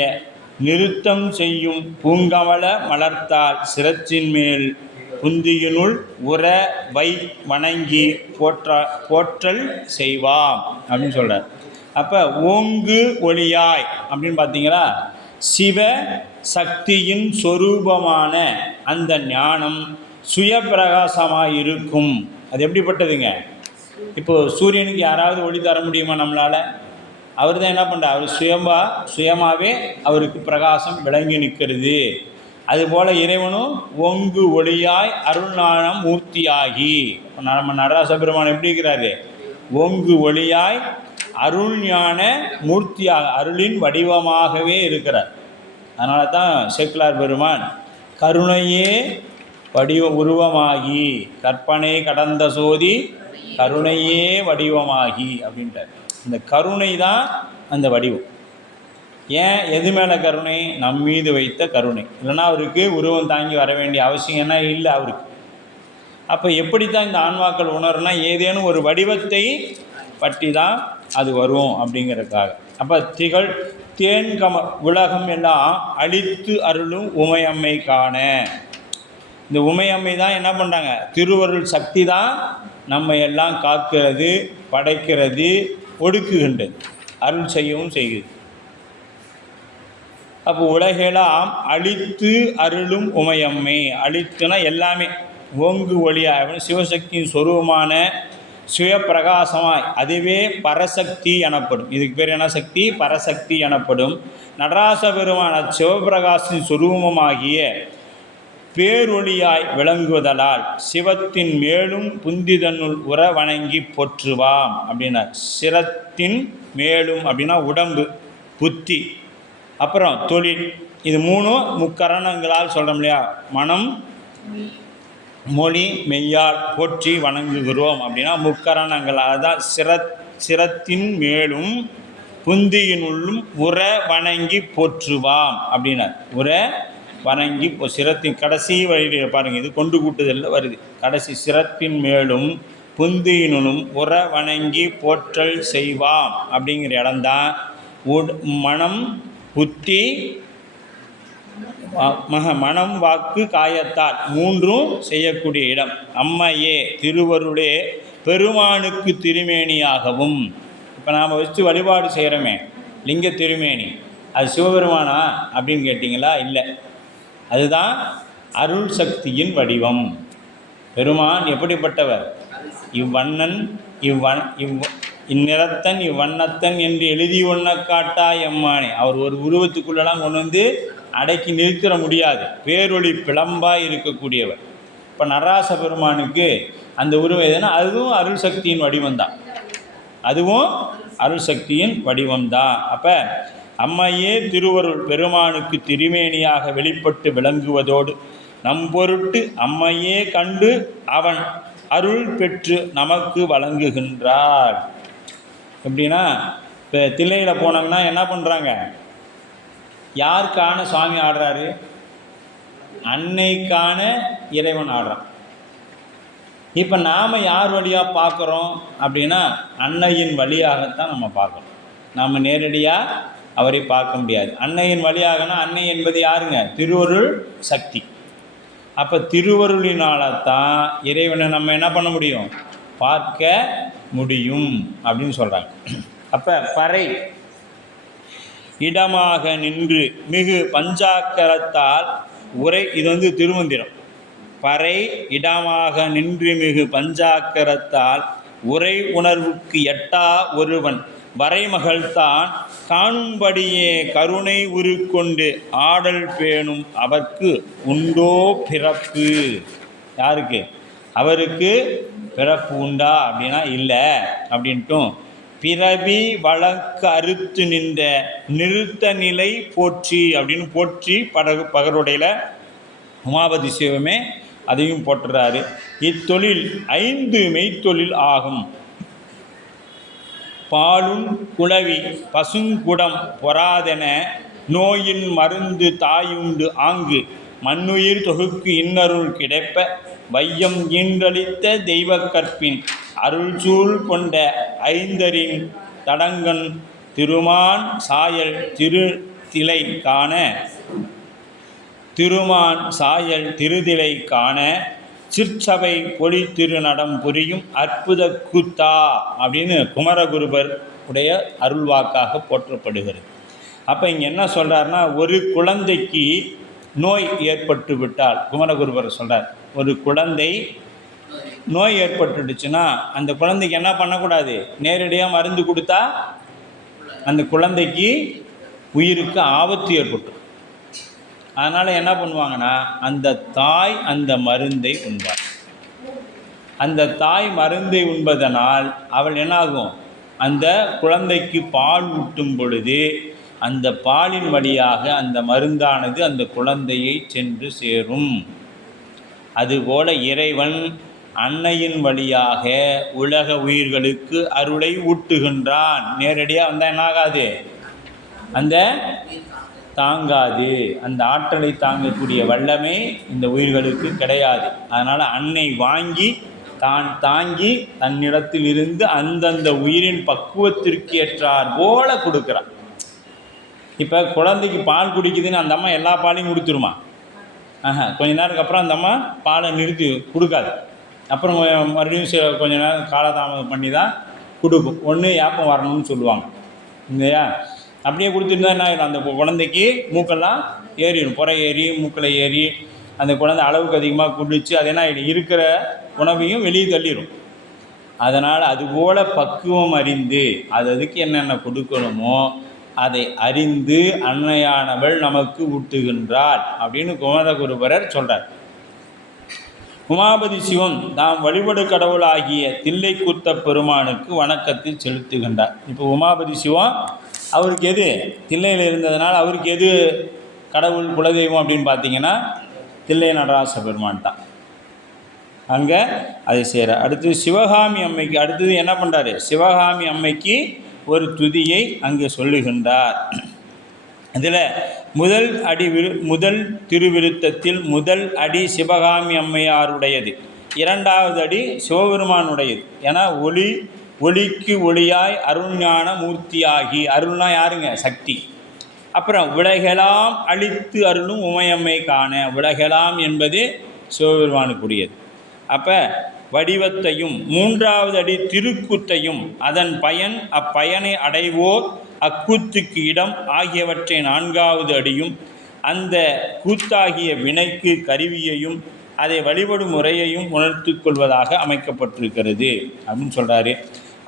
நிறுத்தம் செய்யும் பூங்கமல மலர்த்தால் சிரத்தின் மேல் புந்தியினுள் உற வை வணங்கி போற்றல் செய்வாம் அப்படின்னு சொல்கிறார். அப்போ ஓங்கு ஒளியாய் அப்படின்னு பார்த்தீங்களா, சிவ சக்தியின் சொரூபமான அந்த ஞானம் சுயப்பிரகாசமாக இருக்கும். அது எப்படிப்பட்டதுங்க? இப்போது சூரியனுக்கு யாராவது ஒளி தர முடியுமா நம்மளால்? அவர் தான் என்ன பண்ணுறார், அவர் சுயமாகவே அவருக்கு பிரகாசம் விளங்கி நிற்கிறது. அதுபோல் இறைவனும் ஒங்கு ஒளியாய் அருள்ஞானம் மூர்த்தியாகி, நம்ம நடராச பெருமான் எப்படி இருக்கிறாரு? ஒங்கு ஒளியாய் அருள்ஞான மூர்த்தியாக அருளின் வடிவமாகவே இருக்கிறார். அதனால தான் சேக்கிழார் பெருமான் கருணையே உருவமாகி கற்பனை கடந்த சோதி கருணையே வடிவமாகி அப்படின்ட்டார். இந்த கருணை தான் அந்த வடிவம். ஏன், எது மேலே கருணை? நம் மீது வைத்த கருணை. இல்லைன்னா அவருக்கு உருவம் தாங்கி வர வேண்டிய அவசியம்னா இல்லை அவருக்கு. அப்போ எப்படி தான் இந்த ஆன்மாக்கள் உணர்னா, ஏதேனும் ஒரு வடிவத்தை பற்றி தான் அது வரும் அப்படிங்கிறதுக்காக. அப்போ திகழ் உலகம் எல்லாம் அழித்து அருளும் உமையம்மை காண. இந்த உமையம்மை தான் என்ன பண்ணுறாங்க, திருவருள் சக்தி தான் நம்ம எல்லாம் காக்கிறது, படைக்கிறது, ஒடுக்குகின்றது, அருள் செய்யவும் செய்கிறது. அப்போ உலகெல்லாம் அழித்து அருளும் உமையம்மை. அழித்துனா எல்லாமே. ஓங்கு ஒளியாக சிவசக்தியின் சொரூபமான சுயப்பிரகாசமாய், அதுவே பரசக்தி எனப்படும். இதுக்கு பேர் என்ன சக்தி? பரசக்தி எனப்படும். நடராச பெருமான சிவபிரகாசின் சொரூபமாகிய பேரொளியாய் விளங்குவதலால் சிவத்தின் மேலும் புந்திதனுள் உற வணங்கி போற்றுவாம் அப்படின்னா, சிரத்தின் மேலும் அப்படின்னா உடம்பு, புத்தி, அப்புறம் தொழில், இது மூணும் முக்கரணங்களால் சொல்கிறோம் இல்லையா? மனம், மொழி, மெய்யால் போற்றி வணங்குகிறோம் அப்படின்னா முக்கரணங்கள். அதுதான் சிரத்தின் மேலும் புந்தியினுள்ளும் உற வணங்கி போற்றுவாம் அப்படின்னார். உற வணங்கி சிரத்தின் கடைசி வழியில் பாருங்கள், இது கொண்டு கூட்டுதலில் வருது. கடைசி சிரத்தின் மேலும் புந்தியினும் உற வணங்கி போற்றல் செய்வாம் அப்படிங்கிற இடம்தான் மனம், புத்தி, மனம், வாக்கு, காயத்தால் மூன்றும் செய்யக்கூடிய இடம். அம்மையே திருவருளே பெருமானுக்கு திருமேனியாகவும். இப்போ நாம் வச்சு வழிபாடு செய்கிறோமே லிங்க திருமேனி, அது சிவபெருமானா அப்படின்னு கேட்டிங்களா? இல்லை, அதுதான் அருள் சக்தியின் வடிவம். பெருமான் எப்படிப்பட்டவர்? இவ்வண்ணன் இந்நிறத்தன் இவ்வண்ணத்தன் என்று எழுதி ஒன்ன காட்டா எம்மானே. அவர் ஒரு உருவத்துக்குள்ளெல்லாம் கொண்டு வந்து அடக்கி நிறுத்திட முடியாது. பேரொளி பிளம்பாக இருக்கக்கூடியவர். இப்போ நடராச பெருமானுக்கு அந்த உருவம் எதுனா, அதுவும் அருள் சக்தியின் வடிவம்தான். அதுவும் அருள் சக்தியின் வடிவம்தான். அப்போ அம்மையே திருவருள் பெருமானுக்கு திருமேனியாக வெளிப்பட்டு விளங்குவதோடு நம் பொருட்டு அம்மையே கண்டு அவன் அருள் பெற்று நமக்கு வழங்குகின்றார். எப்படின்னா, இப்போ தில்லையில் போனாங்கன்னா என்ன பண்ணுறாங்க? யாருக்கான சுவாமி ஆடுறாரு? அன்னைக்கான இறைவன் ஆடுறான். இப்போ நாம் யார் வழியாக பார்க்குறோம் அப்படின்னா, அன்னையின் வழியாகத்தான் நம்ம பார்க்குறோம். நாம் நேரடியாக அவரை பார்க்க முடியாது. அன்னையின் வழியாகனா, அன்னை என்பது யாருங்க? திருவருள் சக்தி. அப்போ திருவருளினால தான் இறைவனை நம்ம என்ன பண்ண முடியும்? பார்க்க முடியும் அப்படின்னு சொல்கிறாங்க. அப்போ பறை இடமாக நின்று மிகு பஞ்சாக்கரத்தால் உரை, இது திருமந்திரம். பறை இடமாக நின்றுமிகு பஞ்சாக்கரத்தால் உரை உணர்வுக்கு எட்டா ஒருவன் வரைமகள்தான் காணும்படியே கருணை உருக்கொண்டு ஆடல் பேணும் அவர்க்கு உண்டோ பிறப்பு. யாருக்கு? அவருக்கு பிறப்பு உண்டா அப்படின்னா இல்லை அப்படின்ட்டும், பிறவி வழக்கு அறுத்து நின்ற நிறுத்த நிலை போற்றி அப்படின்னு போற்றி பகருடையில் உமாபதி சிவமே அதையும் போற்றுறாரு. இத்தொழில் 5 மெய்த்தொழில் ஆகும். பாலுன் குளவி பசுங்குடம் பொறாதென நோயின் மருந்து தாயுண்டு ஆங்கு மண்ணுயிர் தொகுக்கு இன்னருள் கிடைப்ப வையம் ஈன்றளித்த தெய்வ கற்பின் அருள்சூழ் கொண்ட 5 தடங்கன் திருமான் சாயல் திருதிலை காண சிற்சபை பொலி திருநடம் புரியும் அற்புத கூத்தா அப்படின்னு குமரகுருபர் உடைய அருள்வாக்காக போற்றப்படுகிறது. அப்போ இங்கே என்ன சொல்கிறாருன்னா, ஒரு குழந்தைக்கு நோய் ஏற்பட்டு விட்டால், குமரகுருபர் சொல்கிறார், ஒரு குழந்தை நோய் ஏற்பட்டுடுச்சுன்னா அந்த குழந்தைக்கு என்ன பண்ணக்கூடாது? நேரடியாக மருந்து கொடுத்தா அந்த குழந்தைக்கு உயிருக்கு ஆபத்து ஏற்பட்டு. அதனால் என்ன பண்ணுவாங்கன்னா, அந்த தாய் அந்த மருந்தை உண்பார். அந்த தாய் மருந்தை உண்பதனால் அவள் என்னாகும்? அந்த குழந்தைக்கு பால் ஊட்டும் பொழுது அந்த பாலின் வழியாக அந்த மருந்தானது அந்த குழந்தையை சென்று சேரும். அதுபோல இறைவன் அன்னையின் வழியாக உலக உயிர்களுக்கு அருளை ஊட்டுகின்றான். நேரடியாக வந்தால் என்னாகாது? அந்த தாங்காது. அந்த ஆற்றலை தாங்கக்கூடிய வல்லமை இந்த உயிர்களுக்கு கிடையாது. அதனால் அன்னை வாங்கி தான் தாங்கி தன்னிடத்தில் இருந்து அந்தந்த உயிரின் பக்குவத்திற்கு ஏற்றார் போல கொடுக்குறான். இப்போ குழந்தைக்கு பால் குடிக்குதுன்னு அந்த அம்மா எல்லா பாலையும் கொடுத்துருமா? கொஞ்ச நேரத்துக்கு அப்புறம் அந்த அம்மா பாலை நிறுத்தி கொடுக்காது. அப்புறம் மறுபடியும் கொஞ்ச நேரம் காலதாமதம் பண்ணி தான் கொடுக்கும். ஒன்று ஏப்பம் வரணும்னு சொல்லுவாங்க இல்லையா? அப்படியே கொடுத்துட்டு தான் என்ன ஆகிடும்? அந்த குழந்தைக்கு மூக்கெல்லாம் ஏறிடும், புற ஏறி மூக்கில் ஏறி அந்த குழந்தை அளவுக்கு அதிகமாக குடித்து அது என்ன ஆகிடும்? இருக்கிற உணவையும் வெளியே தள்ளிடும். அதனால் அதுபோல் பக்குவம் அறிந்து அதுக்கு என்னென்ன கொடுக்கணுமோ அதை அறிந்து அன்னையானவள் நமக்கு ஊட்டுகின்றாள் அப்படின்னு குமரகுருபரர் சொல்கிறார். உமாபதி சிவம் தாம் வழிபடு கடவுளாகிய தில்லை கூத்த பெருமானுக்கு வணக்கத்தில் செலுத்துகின்றார். இப்போ உமாபதி சிவம் அவருக்கு எது? தில்லையில் இருந்ததுனால அவருக்கு எது கடவுள் குலதெய்வம் அப்படின்னு பார்த்தீங்கன்னா தில்லை நடராச பெருமான் தான். அங்கே அதை செய்கிறார். அடுத்து சிவகாமி அம்மைக்கு அடுத்தது என்ன பண்ணுறாரு? சிவகாமி அம்மைக்கு ஒரு துதியை அங்கே சொல்லுகின்றார். இதில் முதல் திருவிருத்தத்தில் முதல் அடி சிவகாமி அம்மையாருடையது, 2வது அடி சிவபெருமானுடையது. ஏன்னா ஒளிக்கு ஒளியாய் அருள்ஞான மூர்த்தியாகி, அருள்னா யாருங்க? சக்தி. அப்புறம் உலகெல்லாம் அழித்து அருளும் உமையம்மை காண, உலகெல்லாம் என்பது சிவபெருமானுக்குரியது. அப்போ வடிவத்தையும் 3வது அடி திருக்கூத்தையும் அதன் பயன் அப்பயனை அடைவோர் அக்கூத்துக்கு இடம் ஆகியவற்றை 4வது அடியும் அந்த கூத்தாகிய வினைக்கு கருவியையும் அதை வழிபடும் முறையையும் உணர்த்து கொள்வதாக அமைக்கப்பட்டிருக்கிறது அப்படின்னு சொல்கிறாரு.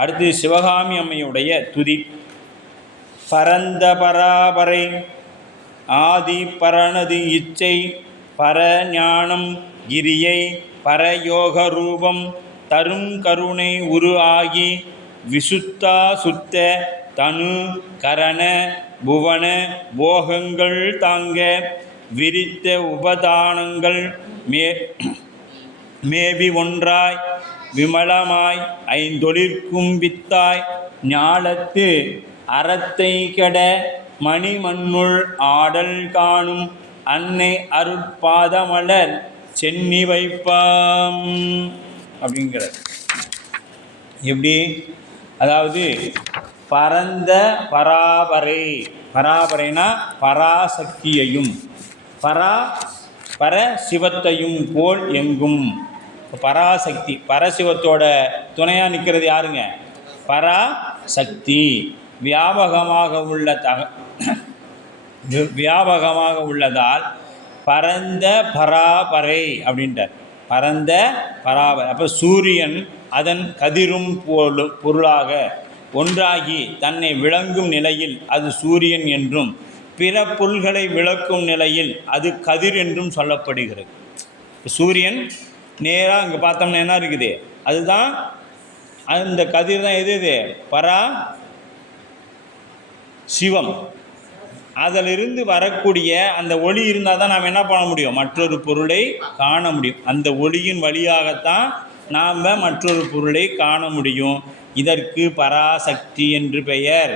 அடுத்து சிவகாமி அம்மையுடைய துதி. பரந்த பராபரை ஆதி பரணது இச்சை பரஞானம் கிரியை பரயோக ரூபம் தரும் கருணை உரு ஆகி விசுத்தா சுத்த தனு கரண புவன போகங்கள் தாங்க விரித்த உபதானங்கள் மேவி ஒன்றாய் விமலமாய் 5 வித்தாய் ஞாலத்து அறத்தை கெட மணிமண்ணுள் ஆடல் காணும் அன்னை அருட்பாதமலர் சென்னி வைப்பாம் அப்படிங்கிறது. எப்படி? அதாவது பரந்த பராபரை, பராபரைனா பராசக்தியையும் பரசிவத்தையும் போல் எங்கும். பராசக்தி பரசிவத்தோட துணையாக நிற்கிறது யாருங்க? பராசக்தி. வியாபகமாக உள்ளதால் பரந்த பராபரை அப்படின்ட்டார். பரந்த பராபர. அப்போ சூரியன் அதன் கதிரும் பொருளாக ஒன்றாகி தன்னை விளங்கும் நிலையில் அது சூரியன் என்றும், பிற பொருள்களை விளக்கும் நிலையில் அது கதிர் என்றும் சொல்லப்படுகிறது. சூரியன் நேராக இங்கே பார்த்தோம்னா என்ன இருக்குது, அதுதான் அந்த கதிர் தான். எது பரா சிவம். அதிலிருந்து வரக்கூடிய அந்த ஒளி இருந்தால் தான் நாம் என்ன பண்ண முடியும், மற்றொரு பொருளை காண முடியும். அந்த ஒளியின் வழியாகத்தான் நாம் மற்றொரு பொருளை காண முடியும். இதற்கு பராசக்தி என்று பெயர்.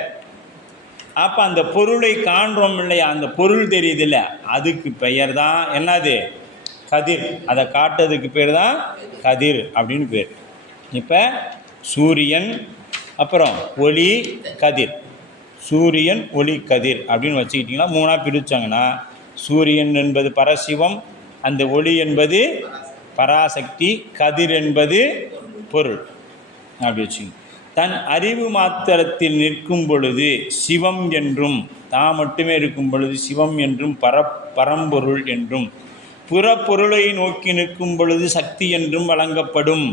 அப்போ அந்த பொருளை காண்றோம் இல்லையா, அந்த பொருள் தெரியுதில்ல, அதுக்கு பெயர் தான் என்னது, கதிர். அதை காட்டுறதுக்கு பேர் தான் கதிர் அப்படின்னு பேர். இப்போ சூரியன், அப்புறம் ஒளி, கதிர். சூரியன், ஒளி, கதிர் அப்படின்னு வச்சுக்கிட்டிங்கன்னா மூணாக பிரித்தாங்கன்னா, சூரியன் என்பது பரசிவம், அந்த ஒளி என்பது பராசக்தி, கதிர் என்பது பொருள் அப்படி வச்சுக்கணும். தன் அறிவு மாத்திரத்தில் நிற்கும் பொழுது சிவம் என்றும், தான் மட்டுமே இருக்கும் பொழுது சிவம் என்றும், பரம்பொருள் என்றும், புறப்பொருளை நோக்கி நிற்கும் பொழுது சக்தி என்றும் வழங்கப்படும்.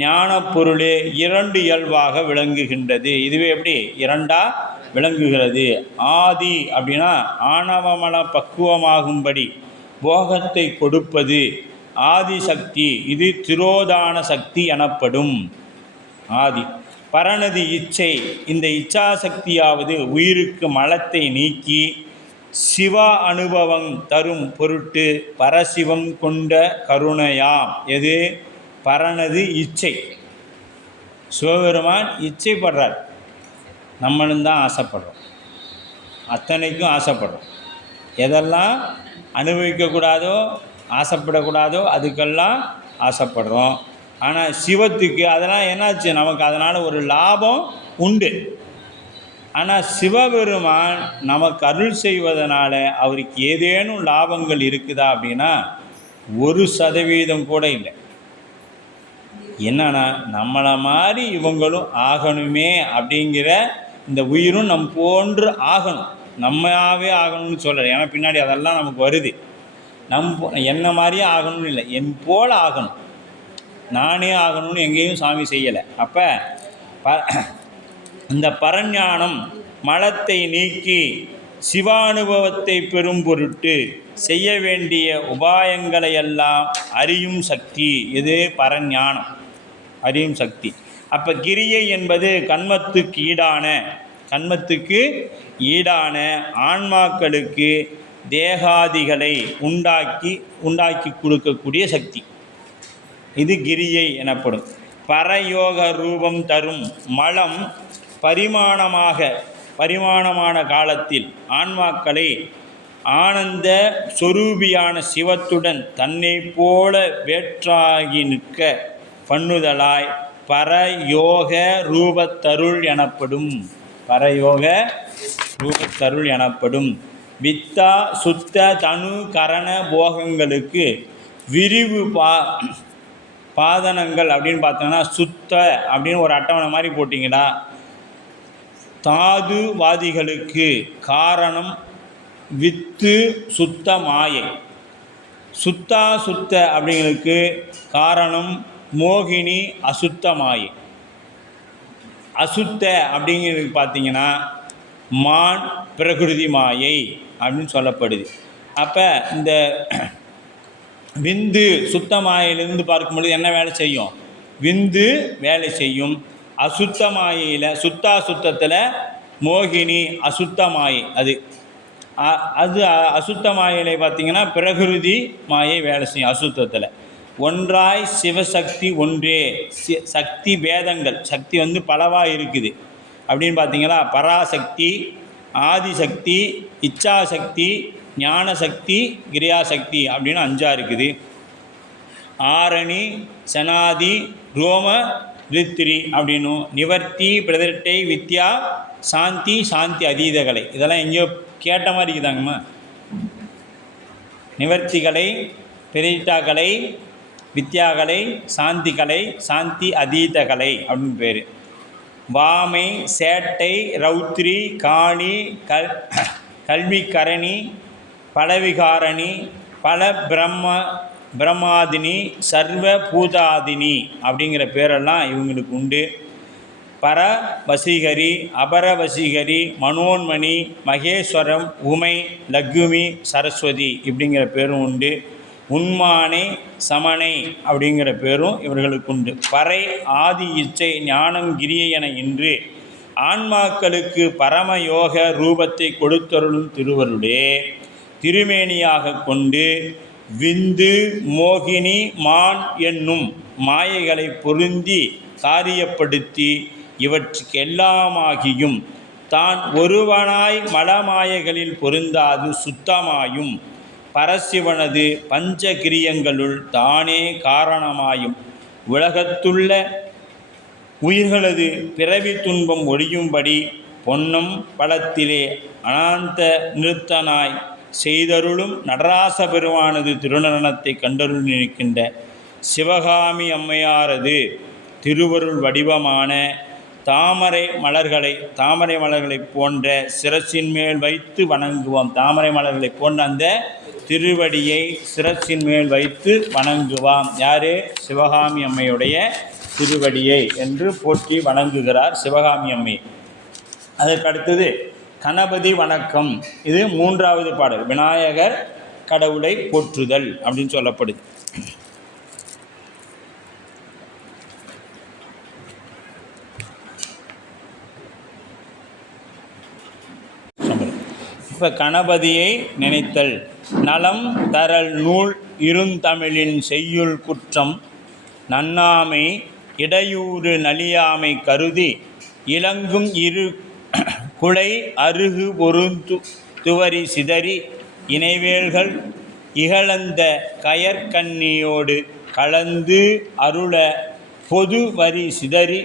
ஞான பொருளே இரண்டு இயல்பாக விளங்குகின்றது. இதுவே எப்படி இரண்டா விளங்குகிறது. ஆதி அப்படின்னா ஆணவமல பக்குவமாகும்படி போகத்தை கொடுப்பது ஆதிசக்தி. இது திரோதான சக்தி எனப்படும். ஆதி பரநதி இச்சை. இந்த இச்சாசக்தியாவது உயிருக்கு மலத்தை நீக்கி சிவ அனுபவம் தரும் பொருட்டு பரசிவம் கொண்ட கருணையாம். எது பரனது இச்சை. சிவபெருமான் இச்சைப்படுறார், நம்மளும் தான் ஆசைப்படுறோம், அத்தனைக்கும் ஆசைப்படுறோம். எதெல்லாம் அனுபவிக்கக்கூடாதோ ஆசைப்படக்கூடாதோ அதுக்கெல்லாம் ஆசைப்படுறோம். ஆனால் சிவத்துக்கு அதெல்லாம் என்னாச்சு, நமக்கு அதனால் ஒரு லாபம் உண்டு. ஆனால் சிவபெருமான் நமக்கு அருள் செய்வதனால அவருக்கு ஏதேனும் லாபங்கள் இருக்குதா அப்படின்னா 1% கூட இல்லை. என்னன்னா நம்மளை மாதிரி இவங்களும் ஆகணுமே அப்படிங்கிற இந்த உயிரும் நம் போன்று ஆகணும், நம்மாவே ஆகணும்னு சொல்லலை. ஏன்னா பின்னாடி அதெல்லாம் நமக்கு வருது. என்ன மாதிரியே ஆகணும்னு இல்லை, என் போல் ஆகணும், நானே ஆகணும்னு எங்கேயும் சாமி செய்யலை. அப்போ இந்த பரஞானம் மலத்தை நீக்கி சிவானுபவத்தை பெறும் பொருட்டு செய்ய வேண்டிய உபாயங்களையெல்லாம் அறியும் சக்தி. இது பரஞானம், அறியும் சக்தி. அப்போ கிரியை என்பது கண்மத்துக்கு ஈடான ஆன்மாக்களுக்கு தேகாதிகளை உண்டாக்கி கொடுக்கக்கூடிய சக்தி. இது கிரியை எனப்படும். பரயோக ரூபம் தரும் மலம் பரிமாணமான காலத்தில் ஆன்மாக்களை ஆனந்த சொரூபியான சிவத்துடன் தன்னை போல வேற்றாகி நிற்க பண்ணுதலாய் பரயோக ரூபத்தருள் எனப்படும். பரயோக ரூபத்தருள் எனப்படும். வித்தா சுத்த தனு கரண போகங்களுக்கு விரிவு பாதனங்கள் அப்படின்னு பார்த்தோன்னா, சுத்த அப்படின்னு ஒரு அட்டவணை மாதிரி போட்டிங்கன்னா, தாதுவாதிகளுக்கு காரணம் வித்து சுத்த மாயை, சுத்த அப்படிங்களுக்கு காரணம் மோகினி அசுத்த மாயை. அசுத்த அப்படிங்கிறது பார்த்தீங்கன்னா மான் பிரகிருதி மாயை அப்படின்னு சொல்லப்படுது. அப்போ இந்த விந்து சுத்த மாயிலிருந்து பார்க்கும்பொழுது என்ன வேலை செய்யும், விந்து வேலை செய்யும். அசுத்த மாயையில் சுத்தத்தில் மோகினி அசுத்த மாயை. அது அசுத்த மாயிலை பார்த்திங்கன்னா பிரகிருதி மாயை வேலை செய்யும். அசுத்தத்தில் ஒன்றாய் சிவசக்தி ஒன்றே. சக்தி பேதங்கள், சக்தி பலவாக இருக்குது அப்படின்னு பார்த்தீங்கன்னா, பராசக்தி, ஆதிசக்தி, இச்சாசக்தி, ஞானசக்தி, கிரியாசக்தி அப்படின்னு 5 இருக்குது. ஆரணி, சனாதி, ரோம, ரித்திரி அப்படின்னும், நிவர்த்தி, பிரதிட்டை, வித்யா, சாந்தி அதீதகலை. இதெல்லாம் எங்கேயோ கேட்ட மாதிரி இருக்குதாங்கம்மா. நிவர்த்திகளை, பிரதிட்டாக்கலை, வித்யாகலை, சாந்திகலை, சாந்தி அதீதகலை அப்படின்னு பேர். வாமை, சேட்டை, ரௌத்ரி, காணி, கல்விக்கரணி, பலவிகாரணி, பல பிரம்ம பிரம்மாதினி, சர்வ பூதாதினி அப்படிங்கிற பேரெல்லாம் இவங்களுக்கு உண்டு. பர வசீகரி, அபர வசீகரி, மனோன்மணி, மகேஸ்வரம், உமை, லக்குமி, சரஸ்வதி இப்படிங்கிற பேரும் உண்டு. உண்மானை, சமனை அப்படிங்கிற பேரும் இவர்களுக்கு உண்டு. பறை, ஆதி, இச்சை, ஞானம், கிரியை என இன்று ஆன்மாக்களுக்கு பரமயோக ரூபத்தை கொடுத்தருளும் திருவருளே திருமேனியாக கொண்டு விந்து, மோகினி, மான் என்னும் மாயைகளை பொருந்தி காரியப்படுத்தி இவற்றுக்கெல்லாமாகியும் தான் ஒருவனாய் மலமாயைகளில் பொருந்தாது சுத்தமாயும் பரசிவனது பஞ்சகிரியங்களுள் தானே காரணமாயும் உலகத்துள்ள உயிர்களது பிறவி துன்பம் ஒழியும்படி பொன்னம் பலத்திலே அனாந்த நிறுத்தனாய் செய்தருளும் நடராச பெருமானது திருநடனத்தை கண்டருள் நிற்கின்ற சிவகாமி அம்மையாரது திருவருள் வடிவமான தாமரை மலர்களை போன்ற சிரசின் மேல் வைத்து வணங்குவோம். தாமரை மலர்களை போன்ற அந்த திருவடியை சிரசின் மேல் வைத்து வணங்குவாம். யாரு? சிவகாமி அம்மையுடைய திருவடியை என்று போற்றி வணங்குகிறார் சிவகாமி அம்மை. அதற்கடுத்தது கணபதி வணக்கம். இது 3வது பாடல். விநாயகர் கடவுளை போற்றுதல் அப்படின்னு சொல்லப்படுது. இப்போ கணபதியை நினைத்தல். நலம் தரல் நூல் இருந்தமிழின் செய்யுள் குற்றம் நன்னாமை இடையூறு நலியாமை கருதி இலங்கும் இரு குலை அருகு பொருந்து துவரி சிதறி இணைவேல்கள் இகழந்த கயற்கண்ணியோடு கலந்து அருள பொது வரி சிதறி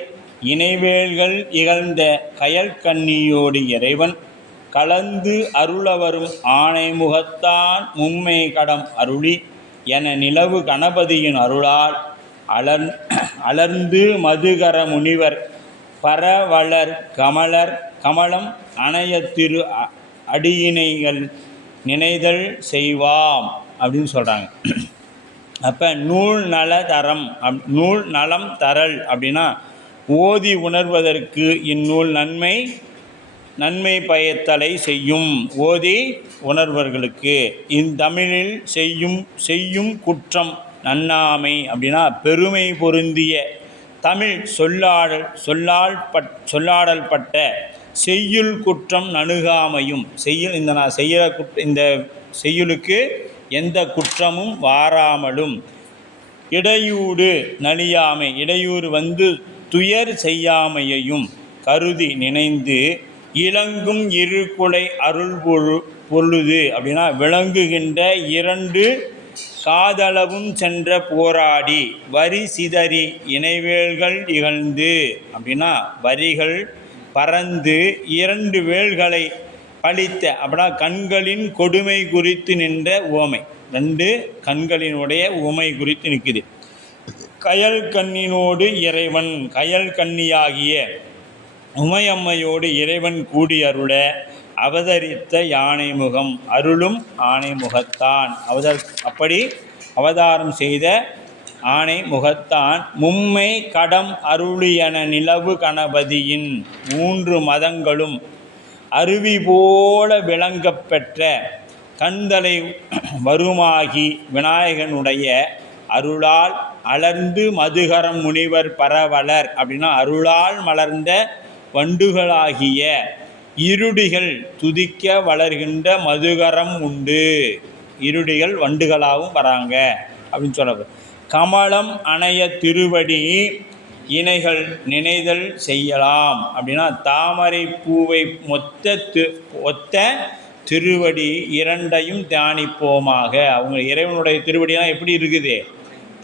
இணைவேல்கள் இகழ்ந்த கயற்கண்ணியோடு இறைவன் கலந்து அருளவரும் ஆணைமுகத்தான் மும்மை கடம் அருளி என நிலவு கணபதியின் அருளால் அலர்ந்து மதுகர முனிவர் பரவளர் கமலம் அணைய திரு அடியினைகள் நினைதல் செய்வாம் அப்படின்னு சொல்கிறாங்க. அப்போ நூல் நலம் தரல் அப்படின்னா ஓதி உணர்வதற்கு இந்நூல் நன்மை பயத்தலை செய்யும். ஓதி உணர்வர்களுக்கு இந்தமிழில் செய்யும் குற்றம் நன்னாமை அப்படின்னா பெருமை பொருந்திய தமிழ் சொல்லாடல் பட்ட செய்யுள் குற்றம் நணுகாமையும். இந்த செய்யுளுக்கு எந்த குற்றமும் வாராமலும் இடையூறு நலியாமை, இடையூறு வந்து துயர் செய்யாமையையும் கருதி நினைந்து இலங்கும் இரு குலை அருள் பொழுது அப்படின்னா விளங்குகின்ற 2 காதளவும் சென்ற போராடி வரி சிதறி இணைவேல்கள் இகழ்ந்து அப்படின்னா வரிகள் பறந்து 2 வேல்களை பழித்த அப்படின்னா கண்களின் கொடுமை குறித்து நின்ற உவமை. 2 கண்களினுடைய உவமை குறித்து நிற்குது. கயல் கண்ணினோடு இறைவன், கயல் கண்ணியாகிய உமையம்மையோடு இறைவன் கூடி அருள அவதரித்த யானை முகம் அருளும் ஆணை முகத்தான். அப்படி அவதாரம் செய்த ஆணை முகத்தான் மும்மை கடம் அருளியன நிலவு கணபதியின் 3 மதங்களும் அருவி போல விளங்கப் பெற்ற கண்தலை வருமாகி விநாயகனுடைய அருளால் அலர்ந்து மதுகரம் முனிவர் பரவலர் அப்படின்னா அருளால் மலர்ந்த வண்டுகளாகிய இருடிகள் துதிக்க வளர்கின்ற மதுகரம் உண்டு. இருடிகள் வண்டுகளாகவும் வராங்க அப்படின்னு சொல்ல. கமலம் அணைய திருவடி இணைகள் நினைதல் செய்யலாம் அப்படின்னா தாமரை பூவை ஒத்த திருவடி 2ஐயும் தியானிப்போமாக. அவங்க இறைவனுடைய திருவடியெல்லாம் எப்படி இருக்குது?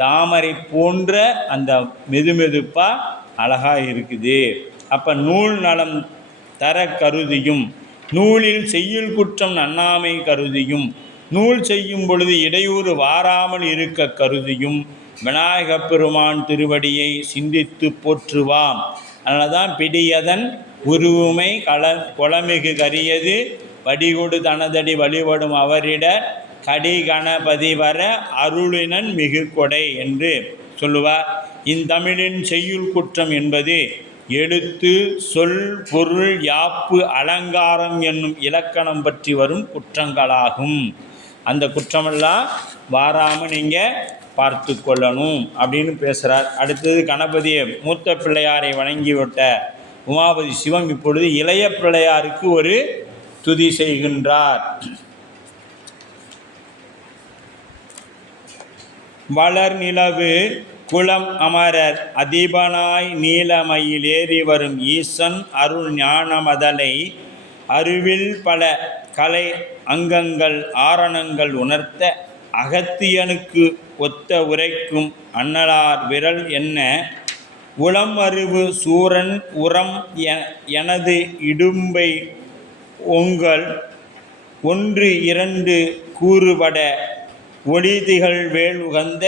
தாமரை போன்ற அந்த மெதுமெதுப்பாக அழகாக இருக்குது. அப்போ நூல் நலம் தர கருதியும் நூலில் செய்யுள் குற்றம் நன்னாமை கருதியும் நூல் செய்யும் பொழுது இடையூறு வாராமல் இருக்க கருதியும் விநாயகப் பெருமான் திருவடியை சிந்தித்து போற்றுவாம். அதனால தான் பிடியதன் உருவுமை கொளமிகு கரியது வடிகொடு தனதடி வழிபடும் அவரிட கடி கணபதி வர அருளினன் மிகு கொடை என்று சொல்லுவார். இந்தமிழின் செய்யுள் குற்றம் என்பது எழுத்து, சொல், பொருள், யாப்பு, அலங்காரம் என்னும் இலக்கணம் பற்றி வரும் குற்றங்களாகும். அந்த குற்றமெல்லாம் வாராமல் நீங்கள் பார்த்து கொள்ளணும் அப்படின்னு பேசுகிறார். அடுத்தது கணபதியை மூத்த பிள்ளையாரை வணங்கிவிட்ட உமாபதி சிவம் இப்பொழுது இளைய பிள்ளையாருக்கு ஒரு துதி செய்கின்றார். வளர் நிலவு குளம் அமரர் அதிபனாய் நீலமயில் ஏறி வரும் ஈசன் அருள் ஞானமதலை அறிவில் பல கலை அங்கங்கள் ஆரணங்கள் உணர்த்த அகத்தியனுக்கு ஒத்த உரைக்கும் அன்னலார் விரல் என்ன உளம் அறிவு சூரன் உரம் எனது இடும்பை உங்கள் ஒன்று இரண்டு கூறுபட ஒளிதிகள் வேல் உகந்த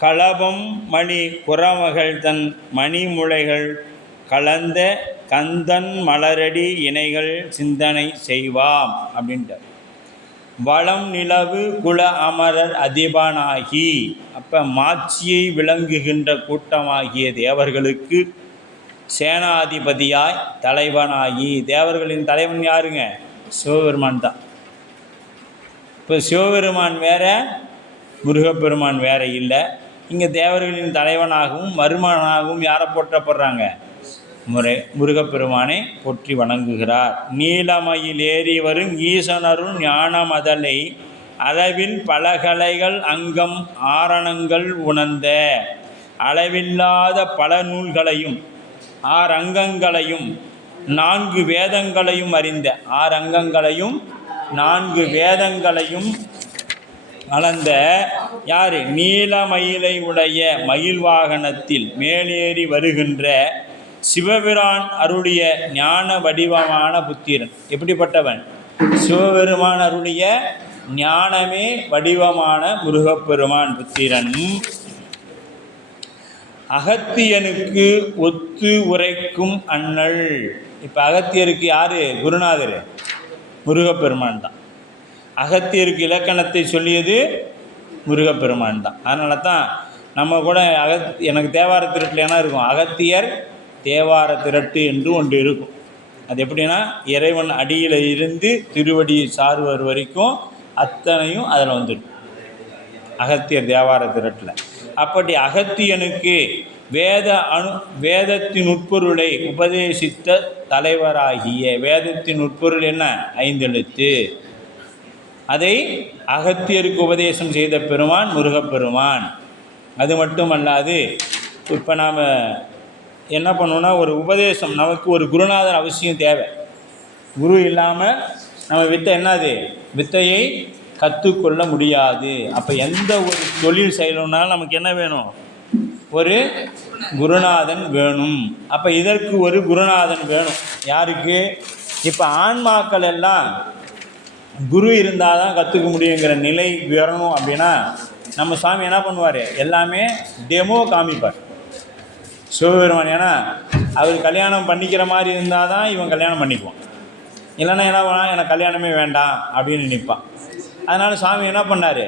களபம் மணி குறமகள் தன் மணிமுளைகள் கலந்த கந்தன் மலரடி இணைகள் சிந்தனை செய்வாம் அப்படின்ட்டார். வளம் நிலவு குல அமரர் அதிபனாகி, அப்போ மாட்சியை விளங்குகின்ற கூட்டமாகிய தேவர்களுக்கு சேனாதிபதியாய் தலைவனாகி, தேவர்களின் தலைவன் யாருங்க? சிவபெருமான் தான். இப்போ சிவபெருமான் வேற, முருகப்பெருமான் வேற இல்லை. இங்கே தேவர்களின் தலைவனாகவும் மருமகனாகவும் யாரை போற்றப்படுறாங்க? முருகப்பெருமானை போற்றி வணங்குகிறார். நீலமயில் ஏறி வரும் ஈசனருள் ஞானமதலை அளவில் பலகலைகள் அங்கம் ஆரணங்கள் உணர்ந்த, அளவில்லாத பல நூல்களையும் 6 அங்கங்களையும் 4 வேதங்களையும் அறிந்த, 6 அங்கங்களையும் 4 வேதங்களையும் அளந்த யார்? நீலமயிலை உடைய மயில் வாகனத்தில் மேலேறி வருகின்ற சிவபிரான் அருளிய ஞான வடிவமான புத்திரன். எப்படிப்பட்டவன்? சிவபெருமான் அருளிய ஞானமே வடிவமான முருகப்பெருமான் புத்திரன். அகத்தியனுக்கு ஒத்து உரைக்கும் அண்ணல். இப்போ அகத்தியருக்கு யார் குருநாதர்? முருகப்பெருமான் தான். அகத்தியருக்கு இலக்கணத்தை சொல்லியது முருகப்பெருமான் தான். அதனால தான் நம்ம கூட எனக்கு தேவார திரட்டில் என்ன இருக்கும்? அகத்தியர் தேவார திரட்டு என்று ஒன்று இருக்கும். அது எப்படின்னா, இறைவன் அடியில் இருந்து திருவடியை சார்வர் வரைக்கும் அத்தனையும் அதில் வந்துடும் அகத்தியர் தேவார திரட்டில். அப்படி அகத்தியனுக்கு வேதத்தின் உட்பொருளை உபதேசித்த தலைவராகிய, வேதத்தின் உட்பொருள் என்ன? 5 எழுத்து. அதை அகத்தியருக்கு உபதேசம் செய்த பெருமான் முருகப்பெருமான். அது மட்டுமல்லாது, இப்போ நாம் என்ன பண்ணோன்னா, ஒரு உபதேசம், நமக்கு ஒரு குருநாதர் அவசியம் தேவை. குரு இல்லாமல் நம்ம வித்தையை கற்றுக்கொள்ள முடியாது. அப்போ எந்த ஒரு தொழில் செய்யணுன்னாலும் நமக்கு என்ன வேணும்? ஒரு குருநாதன் வேணும். அப்போ இதற்கு ஒரு குருநாதன் வேணும். யாருக்கு? இப்போ ஆன்மாக்கள் எல்லாம் குரு இருந்தால் தான் கற்றுக்க முடியுங்கிற நிலை வரணும். அப்படின்னா நம்ம சாமி என்ன பண்ணுவார்? எல்லாமே டெமோ காமிப்பார் சிவபெருமான். ஏன்னா அவர் கல்யாணம் பண்ணிக்கிற மாதிரி இருந்தால் தான் இவன் கல்யாணம் பண்ணிக்குவான். இல்லைன்னா என்ன பண்ணால் எனக்கு கல்யாணமே வேண்டாம் அப்படின்னு நிற்பான். அதனால் சாமி என்ன பண்ணார்?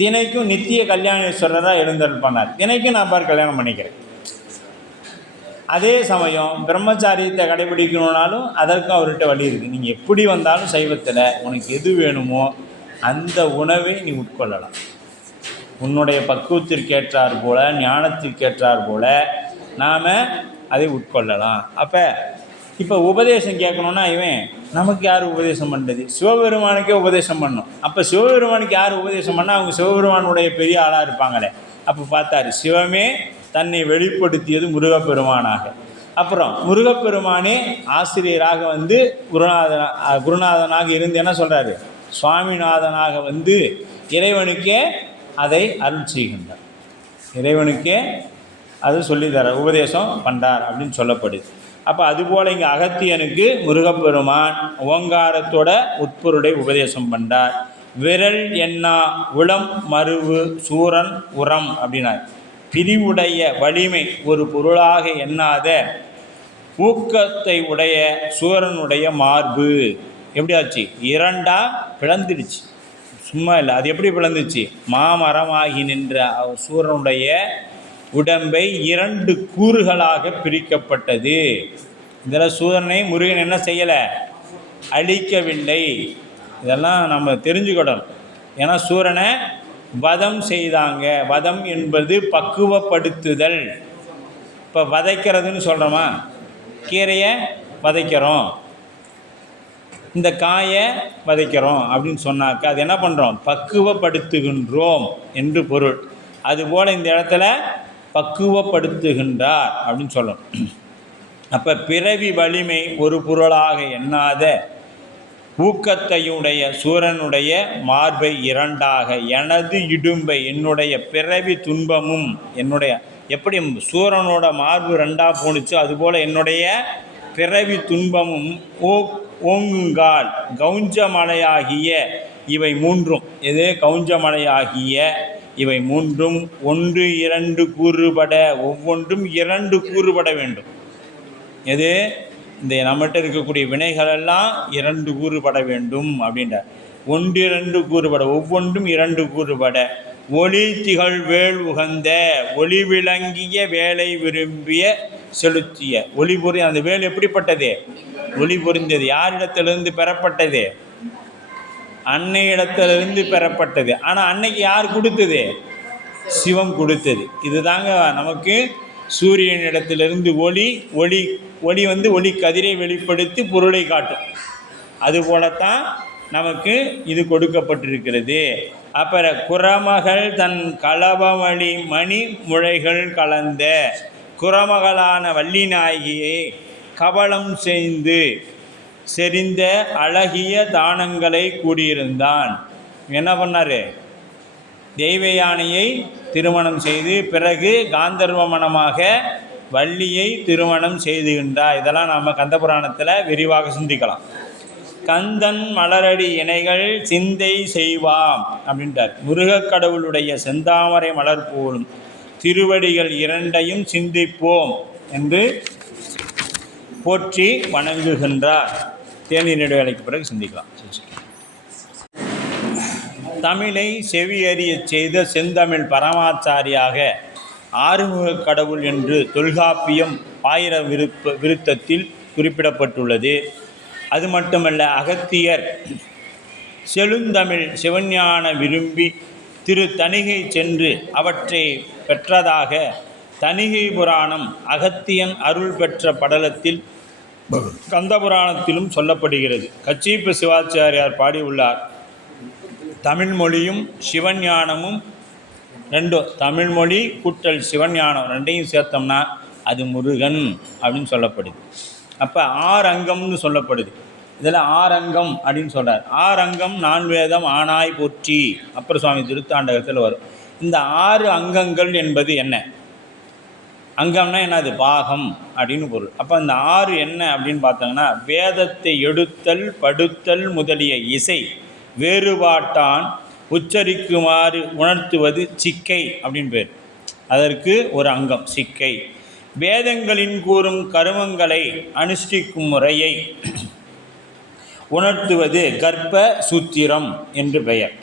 தினைக்கும் நித்திய கல்யாணேஸ்வரராக எழுந்தருள் பண்ணார். தினைக்கும் நான் பார் கல்யாணம் பண்ணிக்கிறேன். அதே சமயம் பிரம்மச்சாரியத்தை கடைபிடிக்கணுன்னாலும் அதற்கும் அவர்கிட்ட வழி இருக்குது. நீங்கள் எப்படி வந்தாலும் சைவத்தில் உனக்கு எது வேணுமோ அந்த உணவை நீ உட்கொள்ளலாம். உன்னுடைய பக்குவத்திற்கேற்றார் போல, ஞானத்திற்கேற்றார் போல நாம் அதை உட்கொள்ளலாம். அப்போ இப்போ உபதேசம் கேட்கணுன்னா இவன் நமக்கு யார் உபதேசம் பண்ணுறது? சிவபெருமானுக்கே உபதேசம் பண்ணணும். அப்போ சிவபெருமானுக்கு யார் உபதேசம் பண்ணால்? அவங்க சிவபெருமானுடைய பெரிய ஆளாக இருப்பாங்களே. அப்போ பார்த்தாரு, சிவமே தன்னை வெளிப்படுத்தியது முருகப்பெருமானாக. அப்புறம் முருகப்பெருமானே ஆசிரியராக வந்து குருநாதனாக இருந்து என்ன சொல்கிறாரு? சுவாமிநாதனாக வந்து இறைவனுக்கே அதை அருள் செய்கின்றார். இறைவனுக்கே அது சொல்லித்தர உபதேசம் பண்ணுறார் அப்படின்னு சொல்லப்படுது. அப்போ அதுபோல் இங்கே அகத்தியனுக்கு முருகப்பெருமான் ஓங்காரத்தோட உட்பொருளை உபதேசம் பண்ணுறார். விரல் எண்ணா உளம் மருவு சூரன் உரம் அப்படின்னார். பிரிவுடைய வலிமை ஒரு பொருளாக எண்ணாத ஊக்கத்தை உடைய சூரனுடைய மார்பு எப்படியாச்சு? 2 பிளந்துடுச்சு. சும்மா இல்லை. அது எப்படி பிளந்துச்சு? மாமரமாகி நின்ற சூரனுடைய உடம்பை 2 கூறுகளாக பிரிக்கப்பட்டது. இதில் சூரனை முருகன் என்ன செய்யலை? அழிக்கவில்லை. இதெல்லாம் நம்ம தெரிஞ்சுக்கிடணும். ஏன்னா சூரனை வதம் செய்தாங்க. வதம் என்பது பக்குவப்படுத்துதல். இப்போ வதைக்கிறதுன்னு சொல்கிறோமா? கீரையை வதைக்கிறோம், இந்த காயை வதைக்கிறோம் அப்படின்னு சொன்னாக்க அது என்ன பண்ணுறோம்? பக்குவப்படுத்துகின்றோம் என்று பொருள். அதுபோல் இந்த இடத்துல பக்குவப்படுத்துகின்றார் அப்படின்னு சொல்லணும். அப்போ பிறவி வலிமை ஒரு பொருளாக எண்ணாத ஊக்கத்தையுடைய சூரனுடைய மார்பை 2ஆக, எனது இடும்பை என்னுடைய பிறவி துன்பமும், என்னுடைய எப்படி சூரனோட மார்பு 2ஆக போணுச்சோ அதுபோல் என்னுடைய பிறவி துன்பமும் ஓங்குங்கால் கவுஞ்சமலையாகிய இவை 3ம். எது? கவுஞ்சமலையாகிய இவை 3ம் 1 2 கூறுபட, ஒவ்வொன்றும் 2 கூறுபட வேண்டும். எது? இந்த நம்மகிட்ட இருக்கக்கூடிய வினைகளெல்லாம் 2 கூறுபட வேண்டும் அப்படின்ற. 1 2 கூறுபட, ஒவ்வொன்றும் 2 கூறுபட. ஒளி திகழ் வேல் உகந்த, ஒளி விளங்கிய வேலை விரும்பிய செலுத்திய. ஒளி பொறி அந்த வேல் எப்படிப்பட்டது? ஒளி பொருந்தது. யாரிடத்திலிருந்து பெறப்பட்டது? அன்னையிடத்திலிருந்து பெறப்பட்டது. ஆனால் அன்னைக்கு யார் கொடுத்தது? சிவம் கொடுத்தது. இதுதாங்க நமக்கு சூரியனிடத்திலிருந்து ஒளி ஒளி ஒளி ஒளி கதிரை வெளிப்படுத்தி பொருளை காட்டும். அதுபோலத்தான் நமக்கு இது கொடுக்கப்பட்டிருக்கிறது. அப்புறம் குரமகள் தன் களபமணி மணி முளைகள் கலந்த, குரமகளான வள்ளி நாயகியை கபலம் செய்து செறிந்த அழகிய தானங்களை கூடியிருந்தான். என்ன பண்ணார்? தெய்வ யானையை திருமணம் செய்து பிறகு காந்தர்வ மனமாக வள்ளியை திருமணம் செய்துகின்றார். இதெல்லாம் நாம் கந்தபுராணத்தில் விரிவாக சிந்திக்கலாம். கந்தன் மலரடி இணைகள் சிந்தை செய்வாம் அப்படின்றார். முருகக்கடவுளுடைய செந்தாமரை மலர் போலும் திருவடிகள் 2ஐயும் சிந்திப்போம் என்று போற்றி வணங்குகின்றார். தேநீர் இடைவேளைக்கு பிறகு சிந்திக்கலாம். தமிழை செவியறிய செய்த செந்தமிழ் பரமாச்சாரியாக ஆறுமுகக் கடவுள் என்று தொல்காப்பியம் 1000 விருத்தத்தில் குறிப்பிடப்பட்டுள்ளது. அது மட்டுமல்ல, அகத்தியர் செழுந்தமிழ் சிவஞான விரும்பி திரு தணிகை சென்று அவற்றை பெற்றதாக தணிகை புராணம் அகத்தியன் அருள் பெற்ற படலத்தில் கந்தபுராணத்திலும் சொல்லப்படுகிறது. கச்சீப்ப சிவாச்சாரியார் பாடியுள்ளார். தமிழ் மொழியும் சிவஞானமும் ரெண்டும், தமிழ்மொழி கூட்டல் சிவஞானம் 2ஐயும் சேர்த்தோம்னா அது முருகன் அப்படின்னு சொல்லப்படுது. அப்போ 6 அங்கம்னு சொல்லப்படுது. இதில் 6 அங்கம் அப்படின்னு சொல்கிறார். 6 அங்கம் 4 வேதம் ஆனாய் போற்றி அப்பர் சுவாமி திருத்தாண்டகத்தில் வரும். இந்த 6 அங்கங்கள் என்பது என்ன? அங்கம்னா என்னது? பாகம் அப்படின்னு பொருள். அப்போ இந்த 6 என்ன அப்படின்னு பார்த்தோங்கன்னா, வேதத்தை எடுத்தல் படுத்தல் முதலிய இசை வேறுபாட்டான் உச்சரிக்குமாறு உணர்த்துவது சிக்கை அப்படின்னு பேர். அதற்கு ஒரு அங்கம் சிக்கை. வேதங்களின் கூறும் கருமங்களை அனுஷ்டிக்கும் முறையை உணர்த்துவது கர்ப்ப சூத்திரம் என்று பெயர்.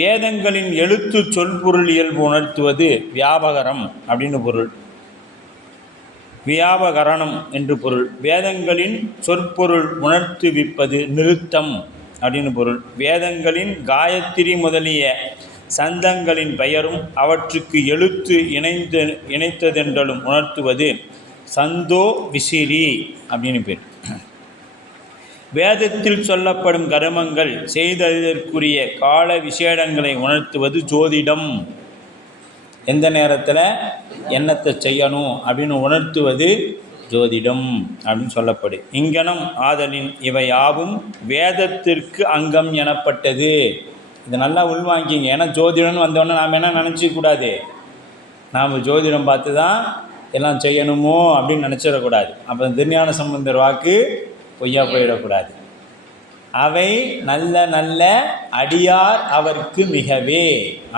வேதங்களின் எழுத்து சொல்பொருள் இயல்பு உணர்த்துவது வியாபகரம் அப்படின்னு பொருள். வியாபகரணம் என்று பொருள். வேதங்களின் சொற்பொருள் உணர்த்துவிப்பது நிறுத்தம் அப்படின்னு பொருள். வேதங்களின் காயத்திரி முதலிய சந்தங்களின் பெயரும் அவற்றுக்கு எழுத்து இணைத்ததென்றலும் உணர்த்துவது சந்தோ விசிறி அப்படின்னு பேர். வேதத்தில் சொல்லப்படும் கருமங்கள் செய்ததற்குரிய கால விசேடங்களை உணர்த்துவது ஜோதிடம். எந்த நேரத்தில் என்னத்தை செய்யணும் அப்படின்னு உணர்த்துவது ஜோதிடம் அப்படின்னு சொல்லப்படு. இங்கனம் ஆதலின் இவை யாவும் வேதத்திற்கு அங்கம் எனப்பட்டது. இதை நல்லா உள்வாங்கிங்க. ஏன்னா ஜோதிடம்னு வந்தோடனே நாம் என்ன நினச்சிக்கூடாது? நாம் ஜோதிடம் பார்த்து தான் எல்லாம் செய்யணுமோ அப்படின்னு நினச்சிடக்கூடாது. அப்போ திருஞான சம்பந்தர் வாக்கு பொய்யா போயிடக்கூடாது. அவை நல்ல நல்ல அடியார் அவர்க்கு மிகவே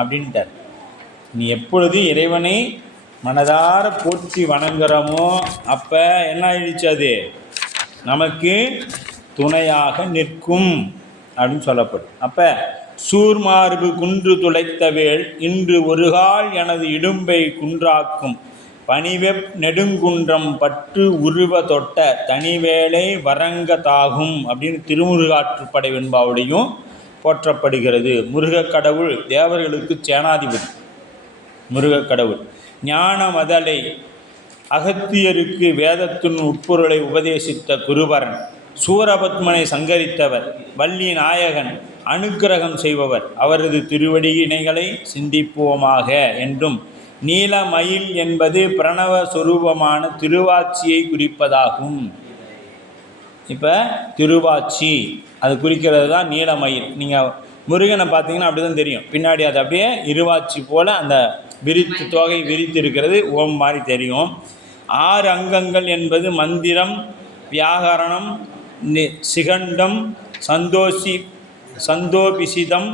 அப்படின்ட்டார். நீ எப்பொழுது இறைவனை மனதார போற்றி வணங்குறோமோ அப்போ என்ன ஆயிடுச்சு? அது நமக்கு துணையாக நிற்கும் அப்படின்னு சொல்லப்படும். அப்போ சூர்மார்பு குன்று துளைத்தவேள் இன்று ஒருகால் எனது இடும்பை குன்றாக்கும் பனிவெப் நெடுங்குன்றம் பற்று உருவ தொட்ட தனிவேளை வரங்க தாகும் அப்படின்னு திருமுருகாற்றுப்படை வெண்பாவுடையும் போற்றப்படுகிறது. முருகக் கடவுள் தேவர்களுக்கு சேனாதிபதி. முருகக் கடவுள் ஞான மதலை அகத்தியருக்கு வேதத்தின் உட்பொருளை உபதேசித்த குருபரன், சூரபத்மனை சங்கரித்தவர், வள்ளி நாயகன், அனுக்கிரகம் செய்பவர், அவரது திருவடியினைகளை சிந்திப்போமாக என்றும் நீலமயில் என்பது பிரணவ சொரூபமான திருவாச்சியை குறிப்பதாகும். இப்போ திருவாச்சி அது குறிக்கிறது தான் நீலமயில். நீங்கள் முருகனை பார்த்தீங்கன்னா அப்படி தான் தெரியும், பின்னாடி அது அப்படியே இருவாச்சி போல் அந்த விரித்து தொகை விரித்து இருக்கிறது ஓம் மாதிரி தெரியும். 6 அங்கங்கள் என்பது மந்திரம், வியாகரணம், சிகண்டம், சந்தோபிசிதம்,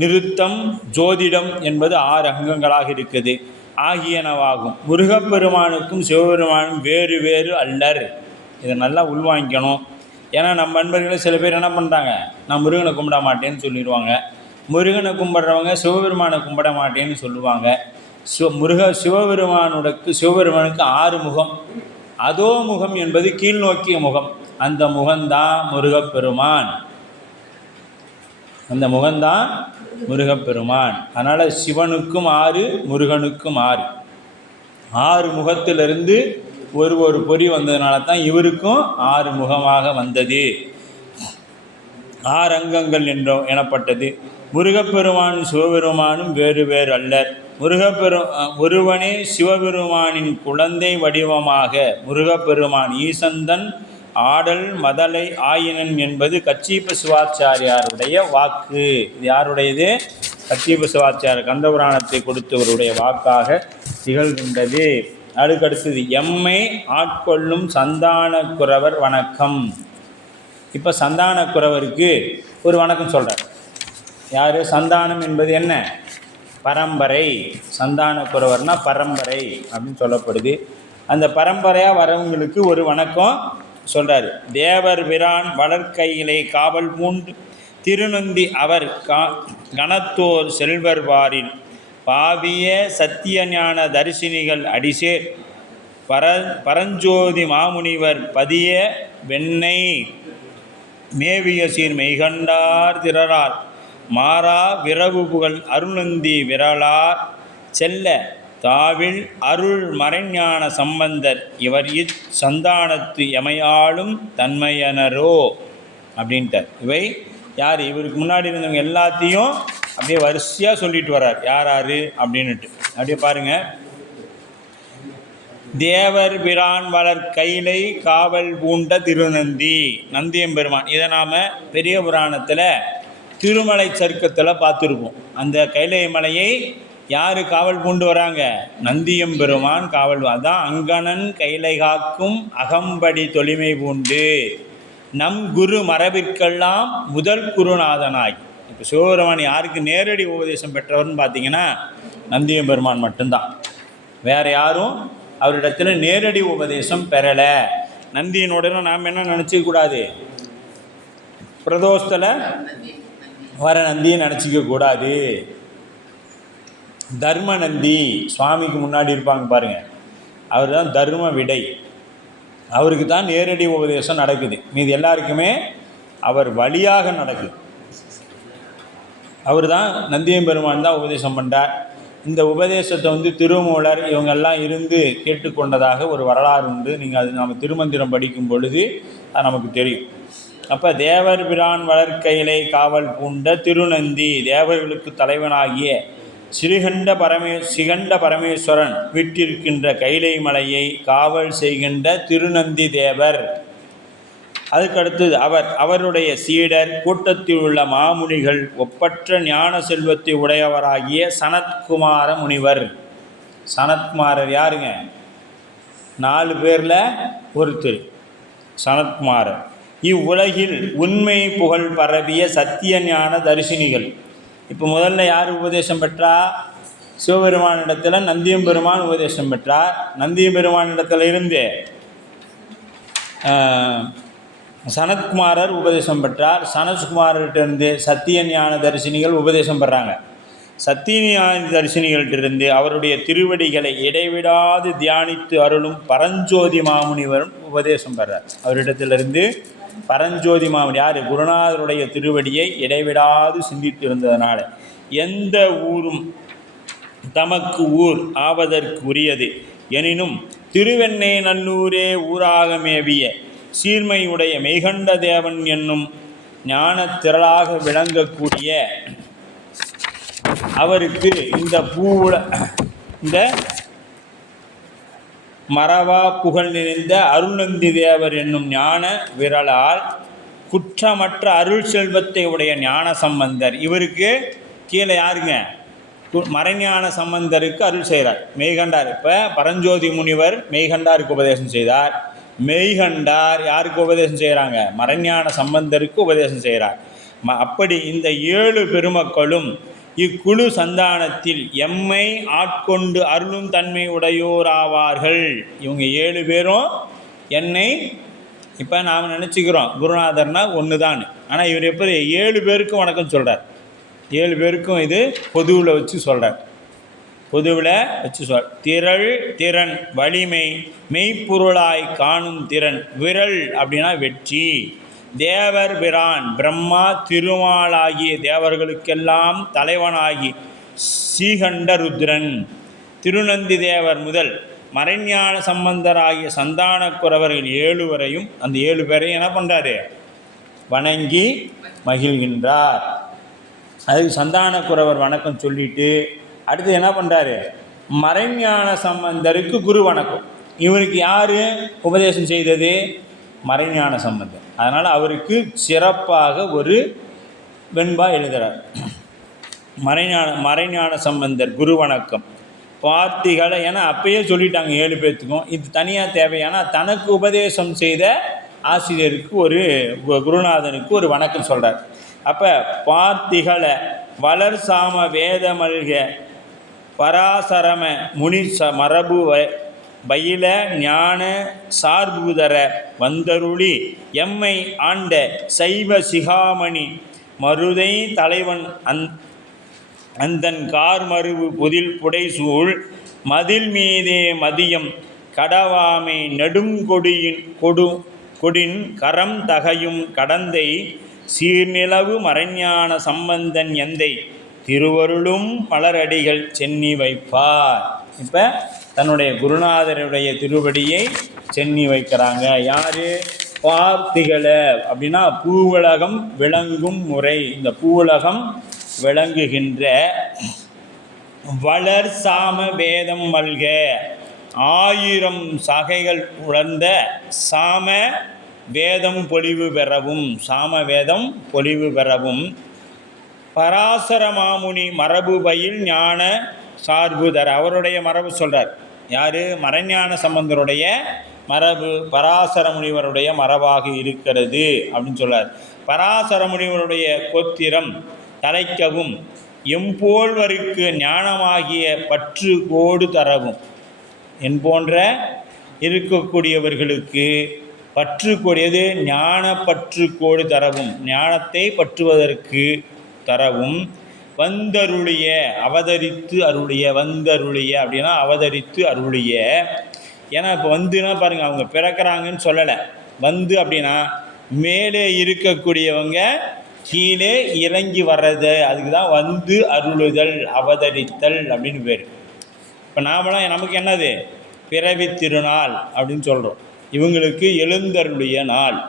நிருத்தம், ஜோதிடம் என்பது 6 அங்கங்களாக இருக்குது ஆகியனவாகும். முருகப்பெருமானுக்கும் சிவபெருமானும் வேறு வேறு அல்லர். இதை நல்லா உள்வாங்கிக்கணும். ஏன்னா நம்ம நண்பர்களே சில பேர் என்ன பண்ணுறாங்க, நான் முருகனை கும்பிட மாட்டேன்னு சொல்லிடுவாங்க. முருகனை கும்பிட்றவங்க சிவபெருமானை கும்பிட மாட்டேன்னு சொல்லுவாங்க. சிவபெருமானுக்கு 6 முகம். அதோ முகம் என்பது கீழ்நோக்கிய முகம். அந்த முகம்தான் முருகப்பெருமான். அந்த முகம்தான் முருகப்பெருமான். அதனால் சிவனுக்கும் 6, முருகனுக்கும் 6. 6 முகத்திலிருந்து ஒரு பொறி வந்ததுனால தான் இவருக்கும் 6 முகமாக வந்தது. 6 அங்கங்கள் எனப்பட்டது. முருகப்பெருமானும் சிவபெருமானும் வேறு வேறு அல்லர். ஒருவனே சிவபெருமானின் குழந்தை வடிவமாக முருகப்பெருமான் ஈசந்தன் ஆடல் மதலை ஆயினன் என்பது கச்சிப்ப சிவாச்சாரியாருடைய வாக்கு. இது யாருடையது? கச்சிப்ப சிவாச்சாரியர் கந்தபுராணத்தை கொடுத்தவருடைய வாக்காக திகழ்கின்றது. அதுக்கடுத்தது எம்மை ஆட்கொள்ளும் சந்தானக்குறவர் வணக்கம். இப்போ சந்தானக்குறவருக்கு ஒரு வணக்கம் சொல்கிறார். யார்? சந்தானம் என்பது என்ன? பரம்பரை. சந்தானக்குறவர்னா பரம்பரை அப்படின்னு சொல்லப்படுது. அந்த பரம்பரையாக வரவங்களுக்கு ஒரு வணக்கம் சொல்கிறார். தேவர் பிரான் வளர்க்கையிலே காவல் பூண்டு திருநந்தி அவர் கணத்தோர் செல்வர் வாரில் பாவிய சத்தியஞான தரிசினிகள் அடிசேர் பரஞ்சோதி மாமுனிவர் பதிய வெண்ணெய் மேவிய சீர் மெய்கண்டார் திரரார் மாறா விரவு புகழ் அருணந்தி விரலார் செல்ல தாவில் அருள் மறைஞான சம்பந்தர் இவர் சந்தானத்து எமையாளும் தன்மையனரோ அப்படின்ட்டார். இவை யார்? இவருக்கு முன்னாடி இருந்தவங்க எல்லாத்தையும் அப்படியே வரிசையாக சொல்லிட்டு வர்றார். யார் அப்படின்னுட்டு அப்படியே பாருங்கள். தேவர் பிரான் வளர் கைலை காவல் பூண்ட திருநந்தி, நந்தியம்பெருமான். இதை நாம் பெரிய புராணத்தில் திருமலை சருக்கத்தில் பார்த்துருப்போம். அந்த கைலை மலையை யார் காவல் பூண்டு வராங்க? நந்தியம்பெருமான் காவல். அதான் அங்கணன் கைலை காக்கும் அகம்படி தொலிமை பூண்டு நம் குரு மரபிற்கெல்லாம் முதல் குருநாதனாய். இப்போ சிவபெருமான் யாருக்கு நேரடி உபதேசம் பெற்றவர்னு பார்த்தீங்கன்னா நந்தியம்பெருமான் மட்டும்தான். வேறு யாரும் அவரிடத்தில் நேரடி உபதேசம் பெறலை. நந்தியினுடைய நாம் என்ன நினச்சிக்கூடாது, பிரதோஷத்தில் வர நந்தியை நினச்சிக்க கூடாது. தர்ம நந்தி சுவாமிக்கு முன்னாடி இருப்பாங்க பாருங்கள், அவர் தான் தர்ம விடை. அவருக்கு தான் நேரடி உபதேசம் நடக்குது. மீது எல்லாருக்குமே அவர் வழியாக நடக்குது. அவர் தான் நந்தியம்பெருமான் தான் உபதேசம் பண்ணுறார். இந்த உபதேசத்தை திருமூலர் இவங்கெல்லாம் இருந்து கேட்டுக்கொண்டதாக ஒரு வரலாறு உண்டு. நீங்கள் அது நம்ம திருமந்திரம் படிக்கும் பொழுது அது நமக்கு தெரியும். அப்போ தேவர் பிரான் வளர்க்கையிலை காவல் பூண்ட திருநந்தி, தேவர்களுக்கு தலைவனாகிய சிகண்ட பரமேஸ்வரன் விட்டிருக்கின்ற கைலை மலையை காவல் செய்கின்ற திருநந்தி தேவர். அதுக்கடுத்தது அவருடைய சீடர் கூட்டத்தில் உள்ள மாமுனிகள் ஒப்பற்ற ஞான செல்வத்தை உடையவராகிய சனத்குமார முனிவர். சனத்குமாரர் யாருங்க? 4 பேரில் ஒருத்தர் சனத்குமாரர். இவ்வுலகில் உண்மை புகழ் பரவிய சத்திய ஞான தரிசினிகள். இப்போ முதல்ல யார் உபதேசம் பெற்றா? சிவபெருமானிடத்தில் நந்தியம்பெருமான் உபதேசம் பெற்றார். நந்தியம்பெருமானிடத்தில் இருந்து சனத்குமாரர் உபதேசம் பெற்றார். சனத்குமார்கிட்டேருந்து சத்தியஞான தரிசினிகள் உபதேசம் பெறாங்க. சத்தியஞான தரிசினிகள்கிட்டருந்து அவருடைய திருவடிகளை இடைவிடாது தியானித்து அருளும் பரஞ்சோதி மாமுனிவரும் உபதேசம் பெறார். அவரிடத்திலிருந்து பரஞ்சோதி மாமுனி யார்? குருநாதருடைய திருவடியை இடைவிடாது சிந்தித்து இருந்ததனால எந்த ஊரும் தமக்கு ஊர் ஆவதற்கு உரியது எனினும் திருவெண்ணை நல்லூரே ஊராக மேவிய சீர்மையுடைய மெய்கண்ட தேவன் என்னும் ஞான திரளாக விளங்கக்கூடிய அவருக்கு இந்த மரவா புகழ் நிறைந்த அருள்நந்தி தேவர் என்னும் ஞான விரலால் குற்றமற்ற அருள் செல்வத்தை உடைய ஞான சம்பந்தர். இவருக்கு கீழே யாருங்க? மறைஞான சம்பந்தருக்கு அருள் செய்கிறார் மெய்கண்டார். இப்போ பரஞ்சோதி முனிவர் மெய்கண்டாருக்கு உபதேசம் செய்தார். மெய்கண்டார் யாருக்கு உபதேசம் செய்கிறாங்க? மறைஞான சம்பந்தருக்கு உபதேசம் செய்கிறார். அப்படி இந்த 7 பெருமக்களும் இக்குழு சந்தானத்தில் எம்மை ஆட்கொண்டு அருளும் தன்மை உடையோராவார்கள். இவங்க 7 பேரும் என்னை இப்போ நாம் நினச்சிக்கிறோம் குருநாதர்னா ஒன்று தான். ஆனால் இவர் எப்படி 7 பேருக்கும் வணக்கம் சொல்கிறார். 7 பேருக்கும் இது பொதுவில் வச்சு சொல்கிறார். பொதுவில் வச்சு திரள் திறன் வலிமை மெய்ப்பொருளாய் காணும் திறன். விரல் அப்படின்னா வெற்றி. தேவர் பிரான் பிரம்மா திருமாலாகிய தேவர்களுக்கெல்லாம் தலைவனாகி ஸ்ரீகண்ட ருத்ரன் திருநந்தி தேவர் முதல் மறைஞான சம்பந்தராகிய சந்தான குரவர்கள் 7 வரையும் அந்த 7 பேரையும் என்ன பண்ணுறாரு? வணங்கி மகிழ்கின்றார். அதுக்கு சந்தான குரவர் வணக்கம் சொல்லிட்டு அடுத்து என்ன பண்ணுறாரு? மறைஞான சம்பந்தருக்கு குரு வணக்கம். இவருக்கு யார் உபதேசம் செய்தது? மறைஞான சம்பந்தர். அதனால் அவருக்கு சிறப்பாக ஒரு வெண்பா எழுதுகிறார். மறைஞான சம்பந்தர் குரு வணக்கம் வார்த்தைகளை. ஏன்னா அப்பயே சொல்லிட்டாங்க 7 பேர்த்துக்கும். இது தனியாக தேவையான தனக்கு உபதேசம் செய்த ஆசிரியருக்கு ஒரு குருநாதனுக்கு ஒரு வணக்கம் சொல்கிறார். அப்போ பார்த்திகளை வளர் சாம வேதமல்க பராசரம முனி மரபு பயில ஞான சார்புதர வந்தருளி எம்மை ஆண்ட சைவ சிகாமணி மருதை தலைவன் அந்தன் கார்மருவு பொதில் புடைசூழ் மதில் மீதே மதியம் கடவாமை நெடுங்கொடியின் கொடின் கரம் தகையும் கடந்தை சீர்நிலவு மறைஞான சம்பந்தன் எந்தை திருவருளும் மலரடிகள் சென்னி வைப்பார். இப்போ தன்னுடைய குருநாதருடைய திருவடியை சென்னி வைக்கிறாங்க. யார்? பார்த்திகளை அப்படின்னா பூவுலகம் விளங்கும் முறை. இந்த பூவுலகம் விளங்குகின்ற வளர் சாம வேதம் மல்க 1000 சாகைகள் உணர்ந்த சாம வேதம் பொலிவு பெறவும் சாம வேதம் பொலிவு பெறவும் பராசர மாமுனி மரபு பயில் ஞான சார்புதர். அவருடைய மரபு சொல்கிறார். யார்? மறைஞான சம்பந்தருடைய மரபு பராசர முனிவருடைய மரபாக இருக்கிறது அப்படின்னு சொல்கிறார். பராசர முனிவருடைய கோத்திரம் தலைக்கவும் எம்போல்வருக்கு ஞானமாகிய பற்று கோடு தரவும். என் போன்ற இருக்கக்கூடியவர்களுக்கு பற்று கூடியது ஞான பற்று கோடு தரவும் ஞானத்தை பற்றுவதற்கு தரவும் வந்தருளிய அவதரித்து அருளிய. வந்தருளிய அப்படின்னா அவதரித்து அருளிய. ஏன்னா இப்போ வந்துன்னா பாருங்கள், அவங்க பிறக்கிறாங்கன்னு சொல்லலை. வந்து அப்படின்னா மேலே இருக்கக்கூடியவங்க கீழே இறங்கி வர்றது, அதுக்கு தான் வந்து அருளுதல் அவதரித்தல் அப்படின்னு பேர். இப்போ நாமெல்லாம் நமக்கு என்னது? பிறவி திருநாள் அப்படின்னு சொல்கிறோம். இவங்களுக்கு எழுந்தருளிய நாள்.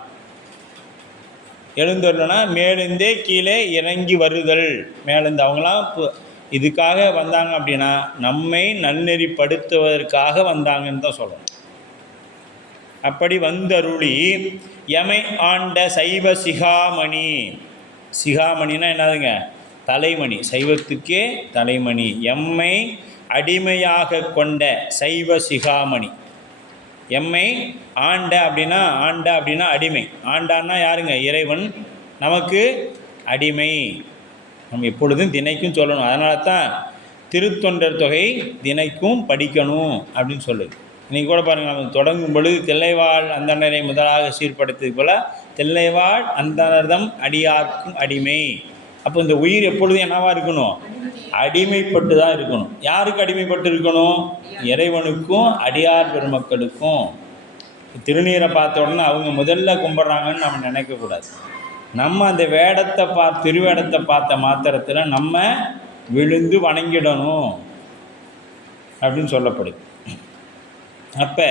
எழுந்தருளனா மேலேருந்தே கீழே இறங்கி வருதல். மேலேருந்து அவங்களாம் இதுக்காக வந்தாங்க அப்படின்னா நம்மை நன்னெறிப்படுத்துவதற்காக வந்தாங்கன்னு தான் சொல்லணும். அப்படி வந்தருளி எமை ஆண்ட சைவ சிகாமணி. சிகாமணினா என்னதுங்க? தலைமணி. சைவத்துக்கே தலைமணி. எம்மை அடிமையாக கொண்ட சைவ சிகாமணி. எம்மை ஆண்ட அப்படின்னா அடிமை. ஆண்டான்னா யாருங்க? இறைவன் நமக்கு அடிமை. நம்ம எப்பொழுதும் தினைக்கும் சொல்லணும். அதனால தான் திருத்தொண்டர் தொகை தினைக்கும் படிக்கணும் அப்படின்னு சொல்லுது. இன்றைக்கி கூட பாருங்கள், நம்ம தொடங்கும் பொழுது தில்லைவாழ் அந்தணரை முதலாக சீர்படுத்தது போல் தில்லைவாழ் அந்தணர்தம் அடியார்க்கும் அடிமை. அப்போ இந்த உயிர் எப்பொழுதும் என்னவா இருக்கணும்? அடிமைப்பட்டு தான் இருக்கணும். யாருக்கு அடிமைப்பட்டு இருக்கணும்? இறைவனுக்கும் அடியார் பெருமக்களுக்கும். திருநீரை பார்த்த உடனே அவங்க முதல்ல கும்பிட்றாங்கன்னு நம்ம நினைக்கக்கூடாது. நம்ம அந்த வேடத்தை திருவேடத்தை பார்த்த மாத்திரத்தில் நம்ம விழுந்து வணங்கிடணும் அப்படின்னு சொல்லப்படுது. அப்போ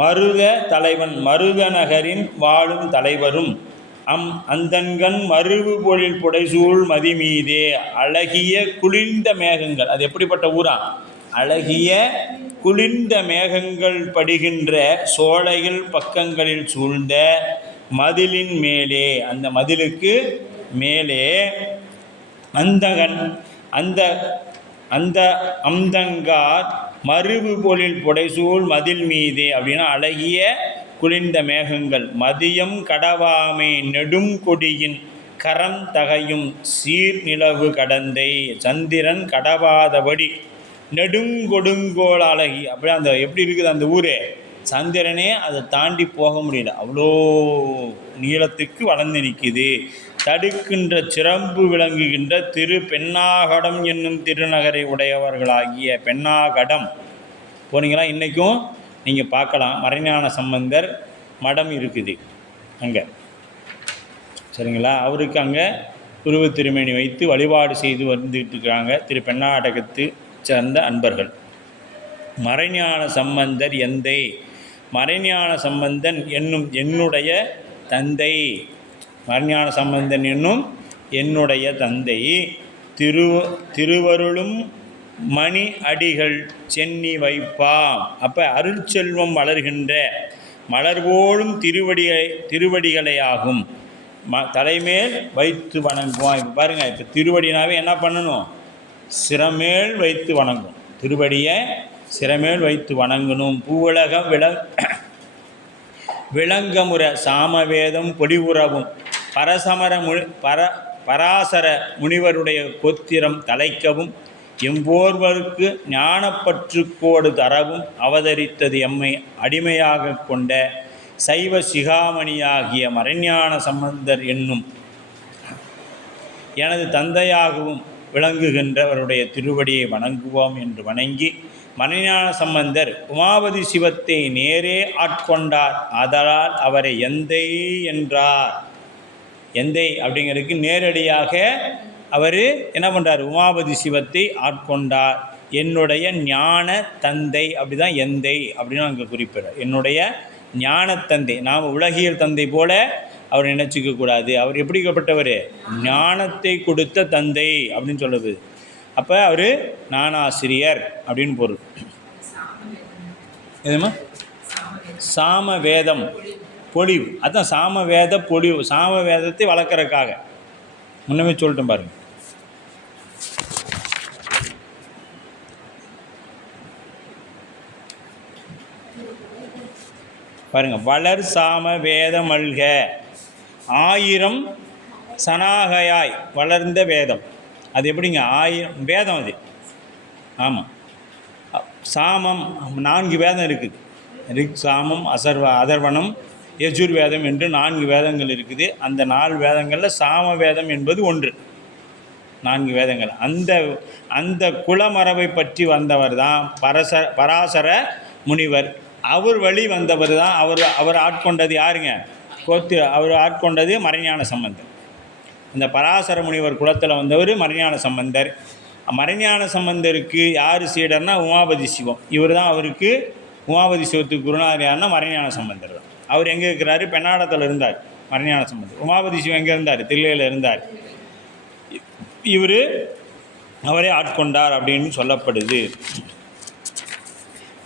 மருத தலைவன், மருத நகரின் வாழும் தலைவரும் அந்தன்கண் மருவு பொழில் புடைசூழ் மதிமீதே அழகிய குளிர்ந்த மேகங்கள். அது எப்படிப்பட்ட ஊரா? அழகிய குளிர்ந்த மேகங்கள் படுகின்ற சோலைகள் பக்கங்களில் சூழ்ந்த மதிலின் மேலே, அந்த மதிலுக்கு மேலே அந்த அந்தங்கார் மருவு பொழில் புடைசூழ் மதில் மீதே அப்படின்னா அழகிய குளிர்ந்த மேகங்கள். மதியம் கடவாமை நெடும் கொடியின் கரம் தகையும் சீர் நிலவு கடந்தை சந்திரன் கடவாதபடி நெடுங்கொடுங்கோள் அழகி. அப்படியே அந்த எப்படி இருக்குது அந்த ஊர்? சந்திரனே அதை தாண்டி போக முடியல, அவ்வளோ நீளத்துக்கு வளர்ந்து நிற்கிது. தடுக்கின்ற சிறம்பு விளங்குகின்ற திரு பெண்ணாகடம் என்னும் திருநகரை உடையவர்களாகிய பெண்ணாகடம் போனீங்களா? இன்றைக்கும் நீங்கள் பார்க்கலாம், மறைஞான சம்பந்தர் மடம் இருக்குது அங்கே, சரிங்களா? அவருக்கு அங்கே உருவ திருமேனி வைத்து வழிபாடு செய்து வந்துட்டு இருக்கிறாங்க திரு பெண்ணாடகத்து சேர்ந்த அன்பர்கள். மறைஞான சம்பந்தர் எந்தை, மறைஞான சம்பந்தன் என்னும் என்னுடைய தந்தை, மறைஞான சம்பந்தன் என்னும் என்னுடைய தந்தை திருவருளும் மணி அடிகள் சென்னி வைப்பாம். அப்போ அருட்செல்வம் வளர்கின்ற மலர்போலும் திருவடிகளை ஆகும் தலைமேல் வைத்து வணங்குவான். இப்போ பாருங்கள், இப்போ திருவடினாவே என்ன பண்ணணும்? சிரமேல் வைத்து வணங்கும். திருவடியை சிரமேல் வைத்து வணங்கணும். பூவுலகம் விளங்கமுற சாமவேதம் பொலிவுறவும் பராசர முனிவருடைய கோத்திரம் தலைக்கவும் எம்போர்வருக்கு ஞானப்பற்றுக்கோடு தரவும் அவதரித்தது எம்மை அடிமையாக கொண்ட சைவ சிகாமணியாகிய மறைஞான சம்பந்தர் என்னும் எனது தந்தையாகவும் விளங்குகின்றவருடைய திருவடியை வணங்குவோம் என்று வணங்கி, மறைஞான சம்பந்தர் உமாபதி சிவத்தை நேரே ஆட்கொண்டார். ஆதலால் அவரை எந்தை என்றார். எந்தை அப்படிங்கிறதுக்கு நேரடியாக அவர் என்ன பண்ணுறார்? உமாபதி சிவத்தை ஆட்கொண்டார். என்னுடைய ஞான தந்தை, அப்படி தான் எந்தை அப்படின்னு அங்கே குறிப்பிடார். என்னுடைய ஞானத்தந்தை. நாம் உலகியல் தந்தை போல அவர் நினச்சிக்க கூடாது. அவர் எப்படிப்பட்டவர்? ஞானத்தை கொடுத்த தந்தை அப்படின்னு சொல்லுது. அப்போ அவர் ஞானாசிரியர் அப்படின்னு பொருள். எதுமா? சாம வேதம் பொழிவு, அதுதான் சாம வேத பொழிவு. சாம வேதத்தை வளர்க்குறதுக்காக முன்னமே சொல்லிட்டேன் பாருங்க. பாருங்க, வளர் சாம வேதமல்க 1000 சனாகையாய் வளர்ந்த வேதம். அது எப்படிங்க? 1000 வேதம் அது. ஆமாம், சாமம் 4 வேதம் இருக்குது. ரிக், சாமம், அதர்வனம், யஜுர்வேதம் என்று 4 வேதங்கள் இருக்குது. அந்த 4 வேதங்களில் சாம வேதம் என்பது ஒன்று. 4 வேதங்கள். அந்த குலமரபை பற்றி வந்தவர் தான் பராசர முனிவர். அவர் வழி வந்தவர் தான். அவர் ஆட்கொண்டது யாருங்க? அவர் ஆட்கொண்டது மறைஞான சம்பந்தர். இந்த பராசர முனிவர் குலத்தில் வந்தவர் மறைஞான சம்பந்தர். மறைஞான சம்பந்தருக்கு யார் சீடர்னா உமாபதி சிவம். இவர் தான் அவருக்கு உமாபதி சிவத்துக்கு குருநாதர் யாருன்னா மறைஞான சம்பந்தர் தான். அவர் எங்கே இருக்கிறாரு? பெண்ணாடத்தில் இருந்தார் மறைஞான சம்பந்தர். உமாபதி சிவம் எங்கே இருந்தார்? தில்லையில் இருந்தார். அவரே ஆட்கொண்டார் அப்படின்னு சொல்லப்படுது.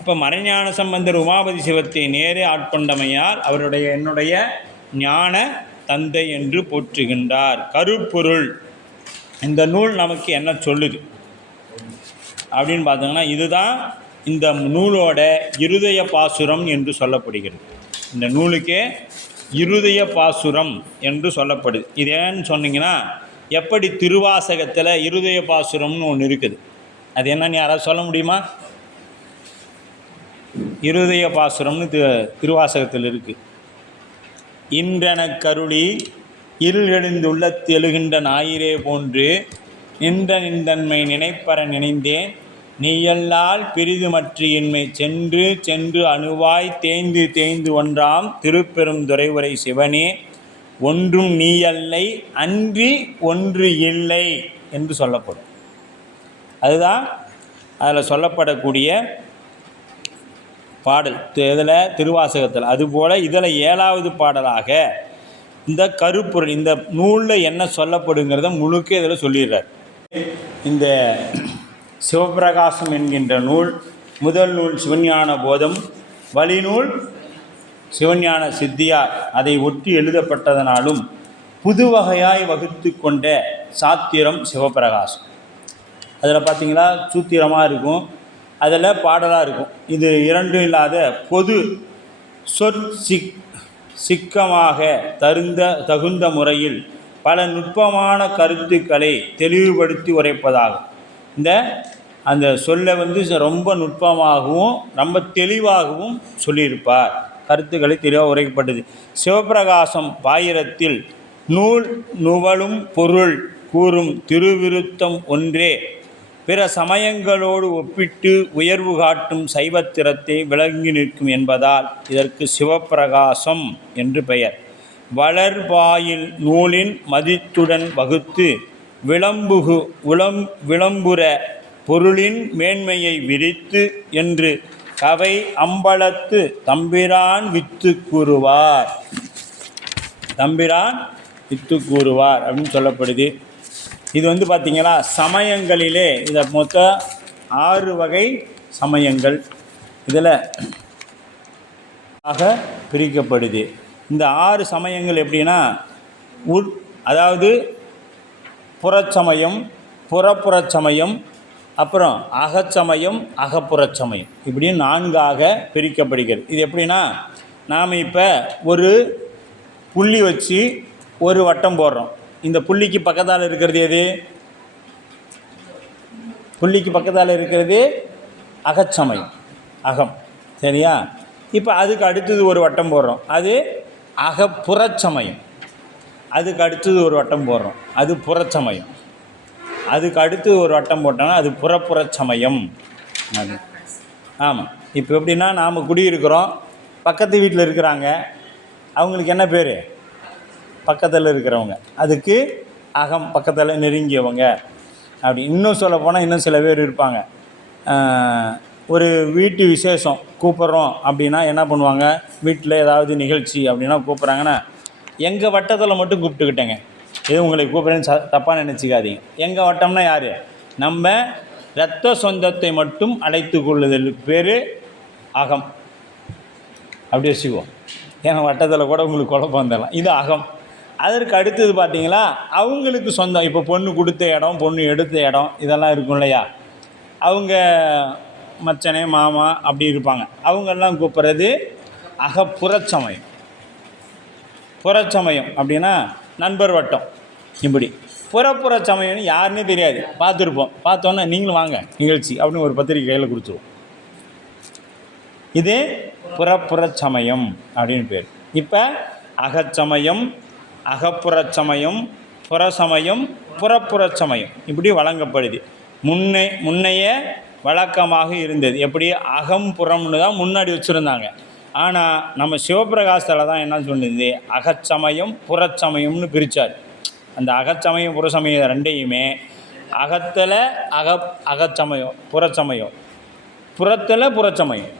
அப்போ மறைஞான சம்பந்தர் உமாபதி சிவத்தை நேரே ஆட்கொண்டமையால் என்னுடைய ஞான தந்தை என்று போற்றுகின்றார். கருப்பொருள், இந்த நூல் நமக்கு என்ன சொல்லுது அப்படின்னு பார்த்தோங்கன்னா, இதுதான் இந்த நூலோட இருதய பாசுரம் என்று சொல்லப்படுகிறது. இந்த நூலுக்கே இருதய பாசுரம் என்று சொல்லப்படுது. இது ஏன்னு சொன்னீங்கன்னா, எப்படி திருவாசகத்தில் இருதய பாசுரம்னு ஒன்று இருக்குது, அது என்னன்னு யாராவது சொல்ல முடியுமா? இருதய பாசுரம்னு திருவாசகத்தில் இருக்குது. இன்றெனக் கருளி இருள் எழுந்துள்ளத்து எழுகின்ற ஞாயிறே போன்று நின்ற நின்றன்மை நினைப்பற நினைந்தேன் நீயல்லால் பிரிதுமற்று இன்மை சென்று சென்று அணுவாய் தேய்ந்து தேய்ந்து ஒன்றாம் திருப்பெரும் துறைவுரை சிவனே ஒன்றும் நீயல்லை அன்றி ஒன்று இல்லை என்று சொல்லப்படும். அதுதான் அதில் சொல்லப்படக்கூடிய பாடல் இதில் திருவாசகத்தில். அதுபோல் இதில் 7வது பாடலாக இந்த கருப்பொருள் இந்த நூலில் என்ன சொல்லப்படுங்கிறத முழுக்க இதில் சொல்லிடுறார். இந்த சிவப்பிரகாசம் என்கின்ற நூல் முதல் நூல் சிவஞான போதம், வழிநூல் சிவஞான சித்தியார் அதை ஒட்டி எழுதப்பட்டதனாலும் புது வகையாய் வகுத்து கொண்ட சாத்திரம் சிவப்பிரகாசம். அதில் பார்த்திங்களா சூத்திரமாக இருக்கும், அதில் பாடலாக இருக்கும். இது இரண்டும் இல்லாத பொது சிக்கமாக தகுந்த முறையில் பல நுட்பமான கருத்துக்களை தெளிவுபடுத்தி உரைப்பதாகும். அந்த சொல்லை ரொம்ப நுட்பமாகவும் ரொம்ப தெளிவாகவும் சொல்லியிருப்பார். கருத்துக்களை தெளிவாக உரைக்கப்பட்டது. சிவப்பிரகாசம் பாயிரத்தில் நூல் நுவலும் பொருள் கூறும் திருவிருத்தம் ஒன்றே பிற சமயங்களோடு ஒப்பிட்டு உயர்வு காட்டும் சைவத்திறத்தை விளங்கி நிற்கும் என்பதால் இதற்கு சிவப்பிரகாசம் என்று பெயர். வளர்பாயில் நூலின் மதித்துடன் வகுத்து விளம்புற பொருளின் மேன்மையை விரித்து என்று கவை அம்பலத்து தம்பிரான் வித்து கூறுவார். தம்பிரான் வித்து கூறுவார் அப்படின்னு சொல்லப்படுது. இது பார்த்திங்களா சமயங்களிலே இதை மொத்தம் 6 வகை சமயங்கள் இதில் ஆக பிரிக்கப்படுது. இந்த 6 சமயங்கள் எப்படின்னா அதாவது புறச்சமயம், புறப்புறச்சமயம், அப்புறம் அகச்சமயம், அகப்புறச்சமயம், இப்படியும் 4ஆக பிரிக்கப்படுகிறது. இது எப்படின்னா நாம் இப்போ ஒரு புள்ளி வச்சு ஒரு வட்டம் போடுறோம். இந்த புள்ளிக்கு பக்கத்தால் இருக்கிறது எது? புள்ளிக்கு பக்கத்தால் இருக்கிறது அகச்சமயம், அகம். சரியா? இப்போ அதுக்கு அடுத்தது ஒரு வட்டம் போடுறோம், அது அகப்புறச்சமயம். அதுக்கு அடுத்தது ஒரு வட்டம் போடுறோம், அது புறச்சமயம். அதுக்கு அடுத்து ஒரு வட்டம் போட்டோம்னா அது புறப்புறச்சமயம். ஆமாம். இப்போ எப்படின்னா நாம் குடியிருக்கிறோம், பக்கத்து வீட்டில் இருக்கிறாங்க, அவங்களுக்கு என்ன பேர்? பக்கத்தில் இருக்கிறவங்க, அதுக்கு அகம், பக்கத்தில் நெருங்கியவங்க. அப்படி இன்னும் சொல்ல போனால் இன்னும் சில பேர் இருப்பாங்க. ஒரு வீட்டு விசேஷம் கூப்பிட்றோம் அப்படின்னா என்ன பண்ணுவாங்க, வீட்டில் ஏதாவது நிகழ்ச்சி அப்படின்னா கூப்பிட்றாங்கன்னா எங்கள் வட்டத்தில் மட்டும் கூப்பிட்டுக்கிட்டேங்க, இது உங்களை கூப்பிட்றேன்னு தப்பாக நினச்சிக்காதீங்க. எங்கள் வட்டம்னா யார்? நம்ம இரத்த சொந்தத்தை மட்டும் அழைத்து கொள்ளுதலுக்கு பேர் அகம். அப்படி வச்சுக்குவோம். ஏன்னா வட்டத்தில் கூட உங்களுக்கு குழப்பம் வந்துடலாம். இது அகம். அதற்கு அடுத்தது பார்த்திங்களா அவங்களுக்கு சொந்தம். இப்போ பொண்ணு கொடுத்த இடம், பொண்ணு எடுத்த இடம், இதெல்லாம் இருக்கும் இல்லையா, அவங்க மச்சனே மாமா அப்படி இருப்பாங்க, அவங்கெல்லாம் கூப்பிட்றது அகப்புறச்சமயம். புறச்சமயம் அப்படின்னா நண்பர் வட்டம். இப்படி புறப்புறச்சமயம்னு யாருன்னே தெரியாது, பார்த்துருப்போம், பார்த்தோன்னா நீங்களும் வாங்க நிகழ்ச்சி அப்படின்னு ஒரு பத்திரிக்கை கையில் கொடுத்துருவோம். இது புறப்புறச்சமயம் அப்படின்னு பேர். இப்போ அகச்சமயம், அகப்புறச்சமயம், புறசமயம், புறப்புறச்சமயம் இப்படி வழங்கப்படுது. முன்னைய வழக்கமாக இருந்தது. எப்படி அகம் புறம்னு தான் முன்னாடி வச்சுருந்தாங்க. ஆனால் நம்ம சிவப்பிரகாசத்தில் தான் என்ன சொன்னது, அகச்சமயம் புறச்சமயம்னு பிரித்தார். அந்த அகச்சமயம் புறச்சமயம் ரெண்டையுமே அகத்தில் அகச்சமயம், புறச்சமயம், புறத்தில் புறச்சமயம்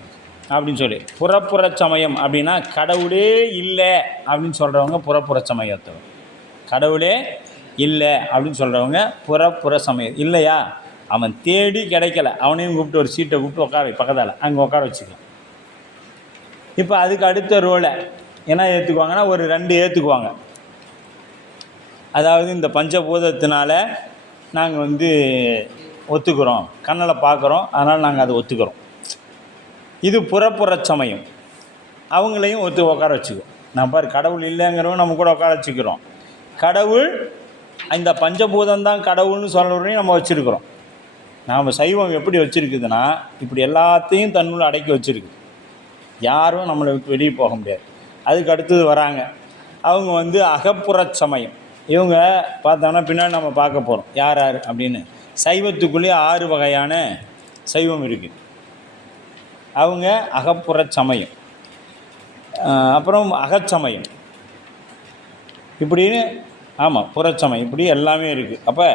அப்படின்னு சொல்லி, புறப்புறச்சமயம் அப்படின்னா கடவுளே இல்லை அப்படின்னு சொல்கிறவங்க புறப்புறச்சமயத்தவர். கடவுளே இல்லை அப்படின்னு சொல்கிறவங்க புறப்புறச்சமயம். இல்லையா, அவன் தேடி கிடைக்கல, அவனையும் கூப்பிட்டு ஒரு சீட்டை கூப்பிட்டு உட்கார பக்கத்தால் அங்கே உட்கார வச்சுக்கலாம். இப்போ அதுக்கு அடுத்த ரோலை என்ன ஏற்றுக்குவாங்கன்னா ஒரு 2 ஏற்றுக்குவாங்க. அதாவது இந்த பஞ்சபூதத்தினால நாங்கள் ஒத்துக்கிறோம், கண்ணில் பார்க்குறோம், அதனால் நாங்கள் அதை ஒத்துக்கிறோம். இது புறப்புறச்சமயம். அவங்களையும் உட்கார வச்சுக்குவோம். நான் பாரு கடவுள் இல்லைங்கிறவங்க நம்ம கூட உட்கார வச்சுக்கிறோம். கடவுள் இந்த பஞ்சபூதம்தான் கடவுள்னு சொல்கிறவரையும் நம்ம வச்சுருக்கிறோம். நாம் சைவம் எப்படி வச்சுருக்குதுன்னா இப்படி எல்லாத்தையும் தன்னுள்ள அடக்கி வச்சுருக்கு. யாரும் நம்மளை விட்டு வெளியே போக முடியாது. அதுக்கு அடுத்தது வராங்க அவங்க வந்து அகப்புறச் சமயம். இவங்க பார்த்தோம்னா பின்னாடி நம்ம பார்க்க போகிறோம் யார் யார் அப்படின்னு. சைவத்துக்குள்ளேயே 6 வகையான சைவம் இருக்குது. அவங்க அகப்புறச் சமயம், அப்புறம் அகச்சமயம், இப்படின்னு ஆமாம் புறச்சமயம், இப்படி எல்லாமே இருக்குது. அப்போ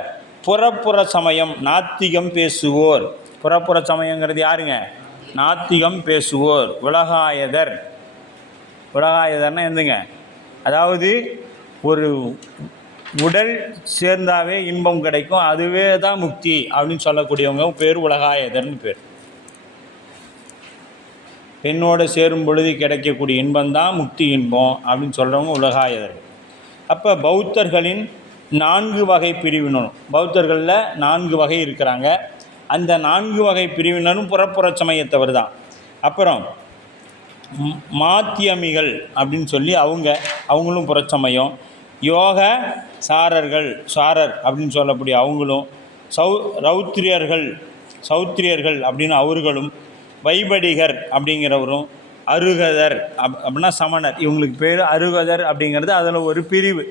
புறப்புற சமயம் நாத்திகம் பேசுவோர். புறப்புற சமயங்கிறது யாருங்க? நாத்திகம் பேசுவோர், உலகாயதர். உலகாயதர்னா எந்துங்க? அதாவது ஒரு உடல் சேர்ந்தாவே இன்பம் கிடைக்கும், அதுவே தான் முக்தி அப்படின்னு சொல்லக்கூடியவங்க பேர் உலகாயதர்னு பேர். பெண்ணோடு சேரும் பொழுது கிடைக்கக்கூடிய இன்பம்தான் முக்தி இன்பம் அப்படின்னு சொல்கிறவங்க உலகாயதர்கள். அப்போ பௌத்தர்களின் 4 வகை பிரிவினரும், பௌத்தர்களில் 4 வகை இருக்கிறாங்க. அந்த 4 வகை பிரிவினரும் புறப்புற சமயத்தவர் தான். அப்புறம் மாத்தியமிகள் அப்படின்னு சொல்லி அவங்களும் புறச்சமயம். யோக சாரர் அப்படின்னு சொல்லக்கூடிய அவங்களும், சௌத்திரியர்கள் அப்படின்னு அவர்களும், வைபடிகர் அப்படிங்கிறவரும், அருகதர் அப்படின்னா சமணர், இவங்களுக்கு பேர் அருகதர் அப்படிங்கிறது அதில் ஒரு பிரிவு,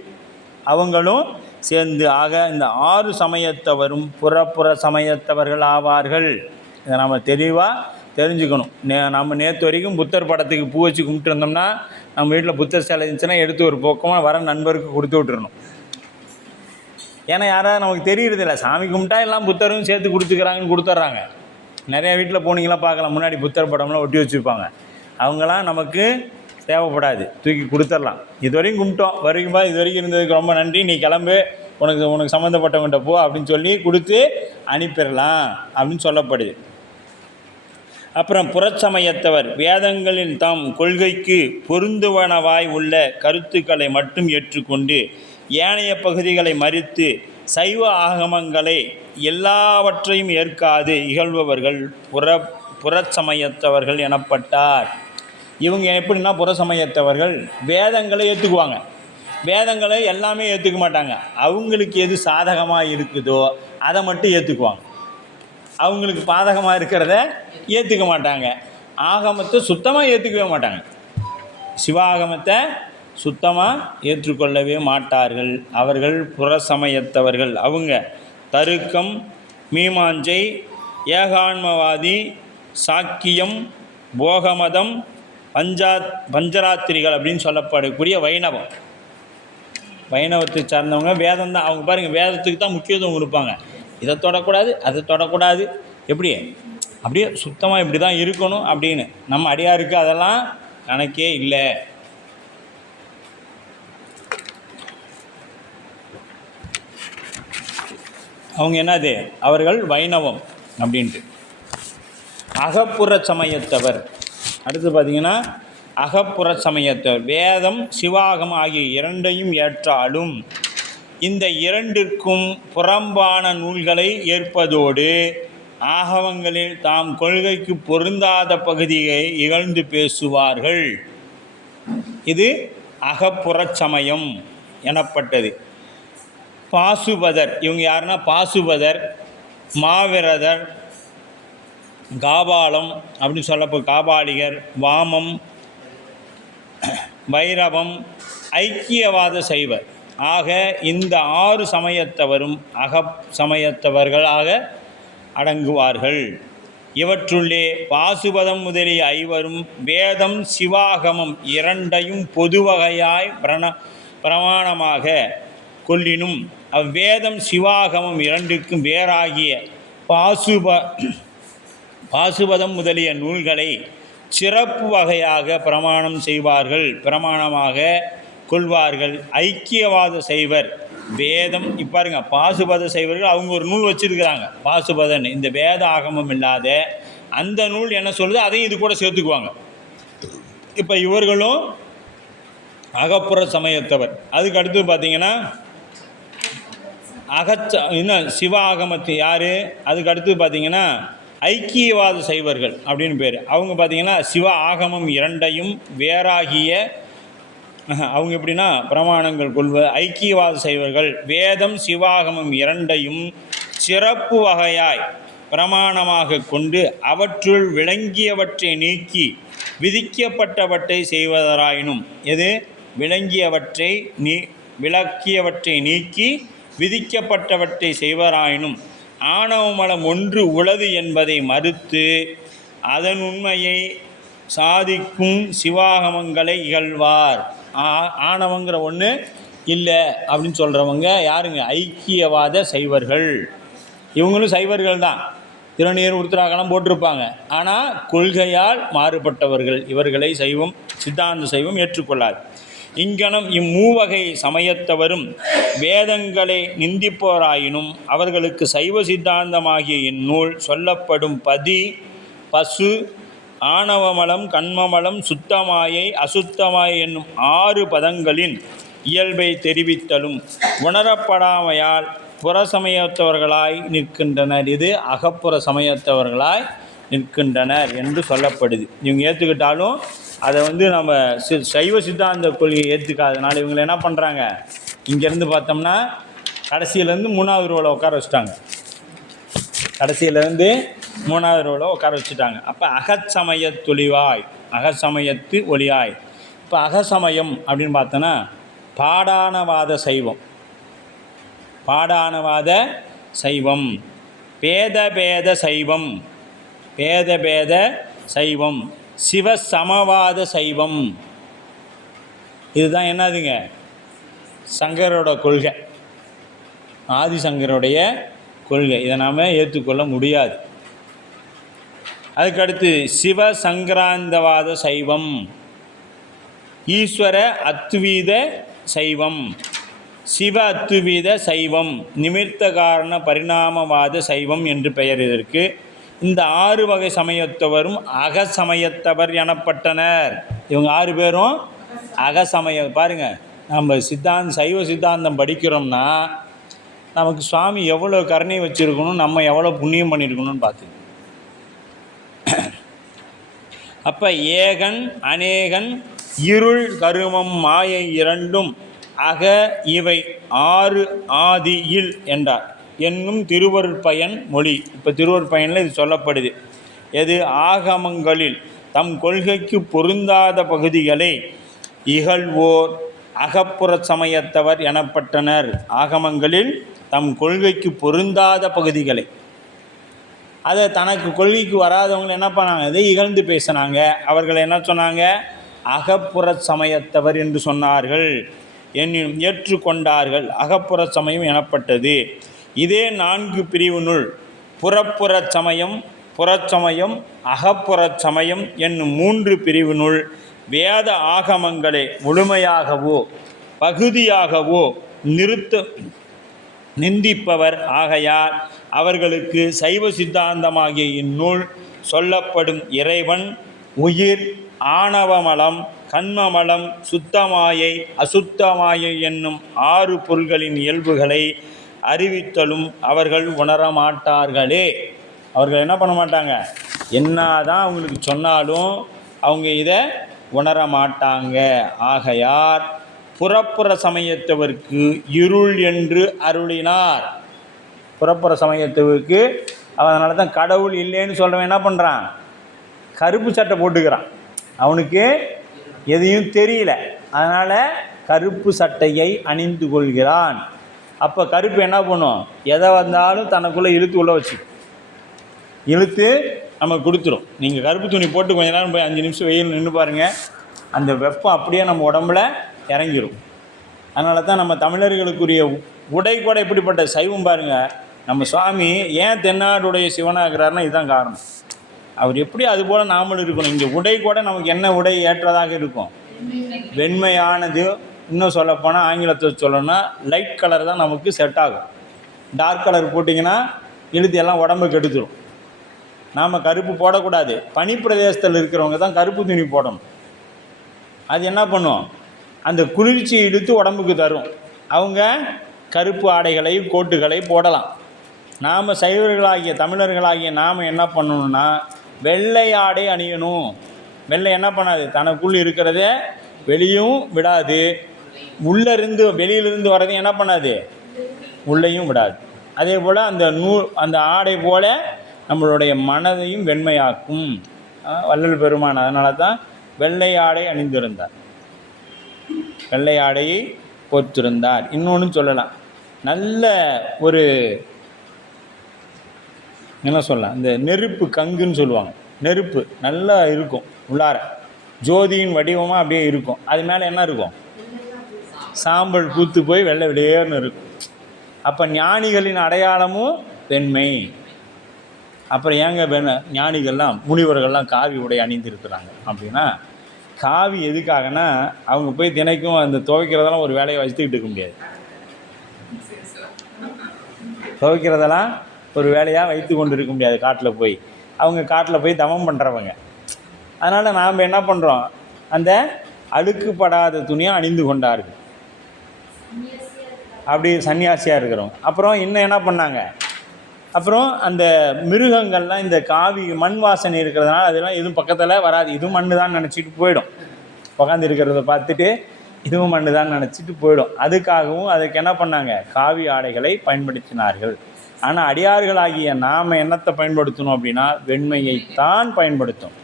அவங்களும் சேர்ந்து ஆக இந்த 6 சமயத்தவரும் புறப்புற சமயத்தவர்கள் ஆவார்கள். இதை நம்ம தெளிவாக தெரிஞ்சுக்கணும். நம்ம நேற்று வரைக்கும் புத்தர் படத்துக்கு பூ வச்சு கும்பிட்டு இருந்தோம்னா, நம்ம வீட்டில் புத்தர் சிலை இருந்துச்சுன்னா எடுத்து ஒரு பக்கமாக வர நண்பருக்கு கொடுத்து விட்டுறணும். ஏன்னா யாராவது நமக்கு தெரியறதில்ல, சாமி கும்பிட்டா எல்லாம் புத்தரும் சேர்த்து கொடுத்துக்கிறாங்கன்னு கொடுத்துட்றாங்க. நிறையா வீட்டில் போனீங்களா பார்க்கலாம், முன்னாடி புத்தர் படம்லாம் ஒட்டி வச்சுருப்பாங்க. அவங்களாம் நமக்கு தேவைப்படாது, தூக்கி கொடுத்துடலாம். இது வரைக்கும் கும்பிட்டோம், வரைக்கும்பா இது வரைக்கும் இருந்ததுக்கு ரொம்ப நன்றி, நீ கிளம்பு, உனக்கு சம்மந்தப்பட்டவங்கிட்ட போ அப்படின்னு சொல்லி கொடுத்து அனுப்பிடலாம் அப்படின்னு சொல்லப்படுது. அப்புறம் புறச்சமயத்தவர் வேதங்களின் தாம் கொள்கைக்கு பொருந்துவனவாய் உள்ள கருத்துக்களை மட்டும் ஏற்றுக்கொண்டு ஏனைய பகுதிகளை மறித்து சைவ ஆகமங்களை எல்லாவற்றையும் ஏற்காது இகழ்பவர்கள் புறச்சமயத்தவர்கள் எனப்பட்டார். இவங்க எப்படின்னா புறச்சமயத்தவர்கள் வேதங்களை ஏற்றுக்குவாங்க, வேதங்களை எல்லாமே ஏற்றுக்க மாட்டாங்க. அவங்களுக்கு எது சாதகமாக இருக்குதோ அதை மட்டும் ஏற்றுக்குவாங்க, அவங்களுக்கு பாதகமாக இருக்கிறத ஏற்றுக்க மாட்டாங்க. ஆகமத்தை சுத்தமாக ஏற்றுக்கவே மாட்டாங்க, சிவாகமத்தை சுத்தமாக ஏற்றுக்கொள்ளவே மாட்டார்கள். அவர்கள் புறசமயத்தவர்கள். அவங்க தருக்கம், மீமாஞ்சை, ஏகான்மவாதி, சாக்கியம், போகமதம், பஞ்சராத்திரிகள் அப்படின்னு சொல்லப்படக்கூடிய வைணவத்தை சார்ந்தவங்க. வேதம் தான் அவங்க பாருங்கள், வேதத்துக்கு தான் முக்கியத்துவம் கொடுப்பாங்க. இதை தொடக்கூடாது, அதை தொடக்கூடாது, எப்படி அப்படியே சுத்தமாக இப்படி தான் இருக்கணும் அப்படின்னு. நம்ம அடியாருக்கு அதெல்லாம் கணக்கே இல்லை. அவங்க என்னது, அவர்கள் வைணவம் அப்படின்ட்டு. அகப்புற சமயத்தவர் அடுத்து பார்த்திங்கன்னா அகப்புற சமயத்தவர் வேதம் சிவாகம் ஆகிய இரண்டையும் ஏற்றாலும் இந்த இரண்டிற்கும் புறம்பான நூல்களை ஏற்பதோடு ஆகமங்களில் தாம் கொள்கைக்கு பொருந்தாத பகுதியை இகழ்ந்து பேசுவார்கள். இது அகப்புறச் சமயம் எனப்பட்டது. பாசுபதர், இவங்க யாருன்னா பாசுபதர், மாவிரதர், காபாலம் அப்படின்னு சொல்லப்போ காபாலிகர், வாமம், வைரவம், ஐக்கியவாத சைவர் ஆக இந்த 6 சமயத்தவரும் சமயத்தவர்களாக அடங்குவார்கள். இவற்றுள்ளே பாசுபதம் முதலிய 5வரும் வேதம் சிவாகமம் இரண்டையும் பொதுவகையாய் பிரமாணமாக கொள்ளினும் அவ்வேதம் சிவாகமம் இரண்டுக்கும் வேறாகிய பாசுபதம் முதலிய நூல்களை சிறப்பு வகையாக பிரமாணமாக கொள்வார்கள். ஐக்கியவாத சைவர் வேதம் இப்பாருங்க, பாசுபத சைவர்கள் அவங்க ஒரு நூல் வச்சுருக்கிறாங்க பாசுபதன், இந்த வேத ஆகமம் இல்லாத அந்த நூல் என்ன சொல்லுது அதையும் இது கூட சேர்த்துக்குவாங்க. இப்போ இவர்களும் அகப்புற சமயத்தவர். அதுக்கு அடுத்து பார்த்திங்கன்னா இன்னும் சிவ ஆகமத்து யார், அதுக்கு அடுத்து பார்த்திங்கன்னா ஐக்கியவாத சைவர்கள் அப்படின்னு பேர். அவங்க பார்த்திங்கன்னா சிவ ஆகமம் இரண்டையும் வேறாகிய அவங்க எப்படின்னா பிரமாணங்கள் கொள்வது. ஐக்கியவாத சைவர்கள் வேதம் சிவாகமம் இரண்டையும் சிறப்பு வகையாய் பிரமாணமாக கொண்டு அவற்றுள் விளங்கியவற்றை நீக்கி விதிக்கப்பட்டவற்றை செய்வதாயினும் எது விளக்கியவற்றை நீக்கி விதிக்கப்பட்டவற்றை செய்வராயினும் ஆணவமலம் ஒன்று உளது என்பதை மறுத்து அதன் உண்மையை சாதிக்கும் சிவாகமங்களை இகழ்வார். ஆணவங்கிற ஒன்று இல்லை அப்படின்னு சொல்கிறவங்க யாருங்க? ஐக்கியவாத சைவர்கள். இவங்களும் சைவர்கள் தான், திருநீர் உருத்திராகலம் போட்டிருப்பாங்க. ஆனால் கொள்கையால் மாறுபட்டவர்கள். இவர்களை சைவம், சித்தாந்த சைவம் ஏற்றுக்கொள்ளாது. இங்கனம் இம்மூவகை சமயத்தவரும் வேதங்களை நிந்திப்போராயினும் அவர்களுக்கு சைவ சித்தாந்தமாகிய இந்நூல் சொல்லப்படும் பதி, பசு, ஆணவமலம், கண்மமலம், சுத்தமாயை, அசுத்தமாயை என்னும் 6 பதங்களின் இயல்பை தெரிவித்தலும் உணரப்படாமையால் புறசமயத்தவர்களாய் நிற்கின்றனர். இது அகப்புற சமயத்தவர்களாய் நிற்கின்றனர் என்று சொல்லப்படுது. இவங்க ஏற்றுக்கிட்டாலும் அதை நம்ம சைவ சித்தாந்த கொள்கையை ஏற்றுக்காதனால இவங்களை என்ன பண்ணுறாங்க? இங்கேருந்து பார்த்தோம்னா கடைசியிலேருந்து 3வது ரோவில் உட்கார வச்சுட்டாங்க. கடைசியிலேருந்து 3வது ரோவில் உட்கார வச்சுட்டாங்க. அப்போ அகசமயத்து ஒளியாய். இப்போ அகசமயம் அப்படின்னு பார்த்தோன்னா பாடானவாத சைவம், பேத சைவம், சிவசமவாத சைவம். இதுதான் என்னதுங்க? சங்கரோட கொள்கை, ஆதிசங்கருடைய கொள்கை. இதை நாம் ஏற்றுக்கொள்ள முடியாது. அதுக்கடுத்து சிவசங்கராந்தவாத சைவம், ஈஸ்வர அத்வீத சைவம், சிவ அத்வீத சைவம், நிமித்த காரண பரிணாமவாத சைவம் என்று பெயர் இதற்கு. இந்த 6 வகை சமயத்தவரும் அகசமயத்தவர் எனப்பட்டனர். இவங்க 6 பேரும் பாருங்கள், நம்ம சைவ சித்தாந்தம் படிக்கிறோம்னா நமக்கு சுவாமி எவ்வளோ கருணை வச்சுருக்கணும், நம்ம எவ்வளோ புண்ணியம் பண்ணியிருக்கணும்னு பார்த்து. அப்போ ஏகன் அநேகன் இருள் கருமம் மாயை இரண்டும் அக இவை 6 ஆதியில் என்றார் என்னும் திருவருட்பயன் மொழி. இப்போ திருவருட்பயனில் இது சொல்லப்படுது. எது? ஆகமங்களில் தம் கொள்கைக்கு பொருந்தாத பகுதிகளை இகழ்வோர் அகப்புற சமயத்தவர் எனப்பட்டனர். ஆகமங்களில் தம் கொள்கைக்கு பொருந்தாத பகுதிகளை, அதை தனக்கு கொள்கைக்கு வராதவங்களை என்ன பண்ணாங்க? இதை இகழ்ந்து பேசினாங்க. அவர்கள் என்ன சொன்னாங்க? அகப்புற சமயத்தவர் என்று சொன்னார்கள், என்னும் ஏற்றுக்கொண்டார்கள். அகப்புற சமயம் எனப்பட்டது. இதே 4 பிரிவினுள் புறப்புறச் சமயம், புறச்சமயம், அகப்புறச் சமயம் என்னும் 3 பிரிவினுள் வேத ஆகமங்களை முழுமையாகவோ பகுதியாகவோ நிந்திப்பவர் ஆகையால் அவர்களுக்கு சைவ சித்தாந்தமாகிய இந்நூல் சொல்லப்படும் இறைவன், உயிர், ஆணவமலம், கண்மமலம், சுத்தமாயை, அசுத்தமாயை என்னும் 6 பொருள்களின் இயல்புகளை அறிவித்தலும் அவர்கள் உணரமாட்டார்களே. அவர்கள் என்ன பண்ண மாட்டாங்க? என்னதான் அவங்களுக்கு சொன்னாலும் அவங்க இதை உணரமாட்டாங்க. ஆகையார் புறப்புற சமயத்தவருக்கு இருள் என்று அருளினார். புறப்புற சமயத்தவருக்கு அதனால தான் கடவுள் இல்லைன்னு சொல்கிறவன் என்ன பண்ணுறான்? கருப்பு சட்டை போட்டுக்கிறான். அவனுக்கு எதையும் தெரியல, அதனால் கருப்பு சட்டையை அணிந்து கொள்கிறான். அப்போ கருப்பு என்ன பண்ணும்? எதை வந்தாலும் தனக்குள்ளே இழுத்து நம்ம கொடுத்துரும். நீங்கள் கருப்பு துணி போட்டு கொஞ்ச நேரம் போய் 5 நிமிஷம் வெயில் நின்று பாருங்கள், அந்த வெப்பம் அப்படியே நம்ம உடம்புல இறங்கிடும். அதனால தான் நம்ம தமிழர்களுக்குரிய உடை கூட இப்படிப்பட்ட சைவம் பாருங்கள். நம்ம சுவாமி ஏன் தென்னாடுடைய சிவனாகிறாருன்னா இதுதான் காரணம். அவர் எப்படி அதுபோல் நாமளும் இருக்கணும். இங்கே உடை கூட நமக்கு என்ன உடை ஏற்றதாக இருக்கும்? வெண்மையானது. இன்னும் சொல்லப்போனால் ஆங்கிலத்தை சொல்லணும்னா லைட் கலர் தான் நமக்கு செட் ஆகும். டார்க் கலர் போட்டிங்கன்னா இழுத்து எல்லாம் உடம்பு கெடுத்துரும். நாம் கருப்பு போடக்கூடாது. பனிப்பிரதேசத்தில் இருக்கிறவங்க தான் கருப்பு துணி போடணும். அது என்ன பண்ணும்? அந்த குளிர்ச்சி இழுத்து உடம்புக்கு தரும். அவங்க கருப்பு ஆடைகளை, கோட்டுகளை போடலாம். நாம் சைவர்களாகிய தமிழர்களாகிய நாம் என்ன பண்ணணும்னா வெள்ளை ஆடை அணியணும். வெள்ளை என்ன பண்ணாது? தனக்குள் இருக்கிறத வெளியும் விடாது, வெளியிலிருந்து வர்றதையும் என்ன பண்ணாது? உள்ளேயும் விடாது. அதே போல் அந்த ஆடை போல் நம்மளுடைய மனதையும் வெண்மையாக்கும். வள்ளல் பெருமான் அதனால தான் வெள்ளை ஆடை அணிந்திருந்தார், வெள்ளை ஆடையை போற்றிருந்தார். இன்னொன்று சொல்லலாம், நல்ல ஒரு என்ன சொல்லலாம், இந்த நெருப்பு கங்குன்னு சொல்லுவாங்க, நெருப்பு நல்லா இருக்கும், உள்ளார ஜோதியின் வடிவமாக அப்படியே இருக்கும், அது மேலே என்ன இருக்கும், சாம்பல் பூத்து போய் வெள்ளை வெளியேன்னு இருக்கும். அப்போ ஞானிகளின் அடையாளமும் வெண்மை. அப்புறம் ஏங்க ஞானிகள்லாம் முனிவர்கள்லாம் காவி உடை அணிந்திருக்கிறாங்க அப்படின்னா, காவி எதுக்காகனா அவங்க போய் தினைக்கும் அந்த துவைக்கிறதெல்லாம் ஒரு வேலையை வச்சுக்கிட்டு இருக்க முடியாது, துவைக்கிறதெல்லாம் ஒரு வேலையாக வைத்து கொண்டு இருக்க முடியாது. காட்டில் போய் அவங்க காட்டில் போய் தவம் பண்ணுறவங்க. அதனால் நாம் என்ன பண்ணுறோம், அந்த அழுக்குப்படாத துணியை அணிந்து கொண்டார்கள், அப்படி சன்னியாசியாக இருக்கிறவங்க. அப்புறம் இன்னும் என்ன பண்ணாங்க, அப்புறம் அந்த மிருகங்கள்லாம் இந்த காவி மண் வாசனை இருக்கிறதுனால அதெல்லாம் எதுவும் பக்கத்தில் வராது, இதுவும் மண்ணு தான் நினச்சிட்டு போயிடும், உட்காந்து இருக்கிறத பார்த்துட்டு இதுவும் மண்ணு தான் நினச்சிட்டு போயிடும். அதுக்காகவும் அதுக்கு என்ன பண்ணாங்க, காவி ஆடைகளை பயன்படுத்தினார்கள். ஆனால் அடியார்களாகிய நாம் என்னத்தை பயன்படுத்தணும் அப்படின்னா, வெண்மையைத்தான் பயன்படுத்தும்.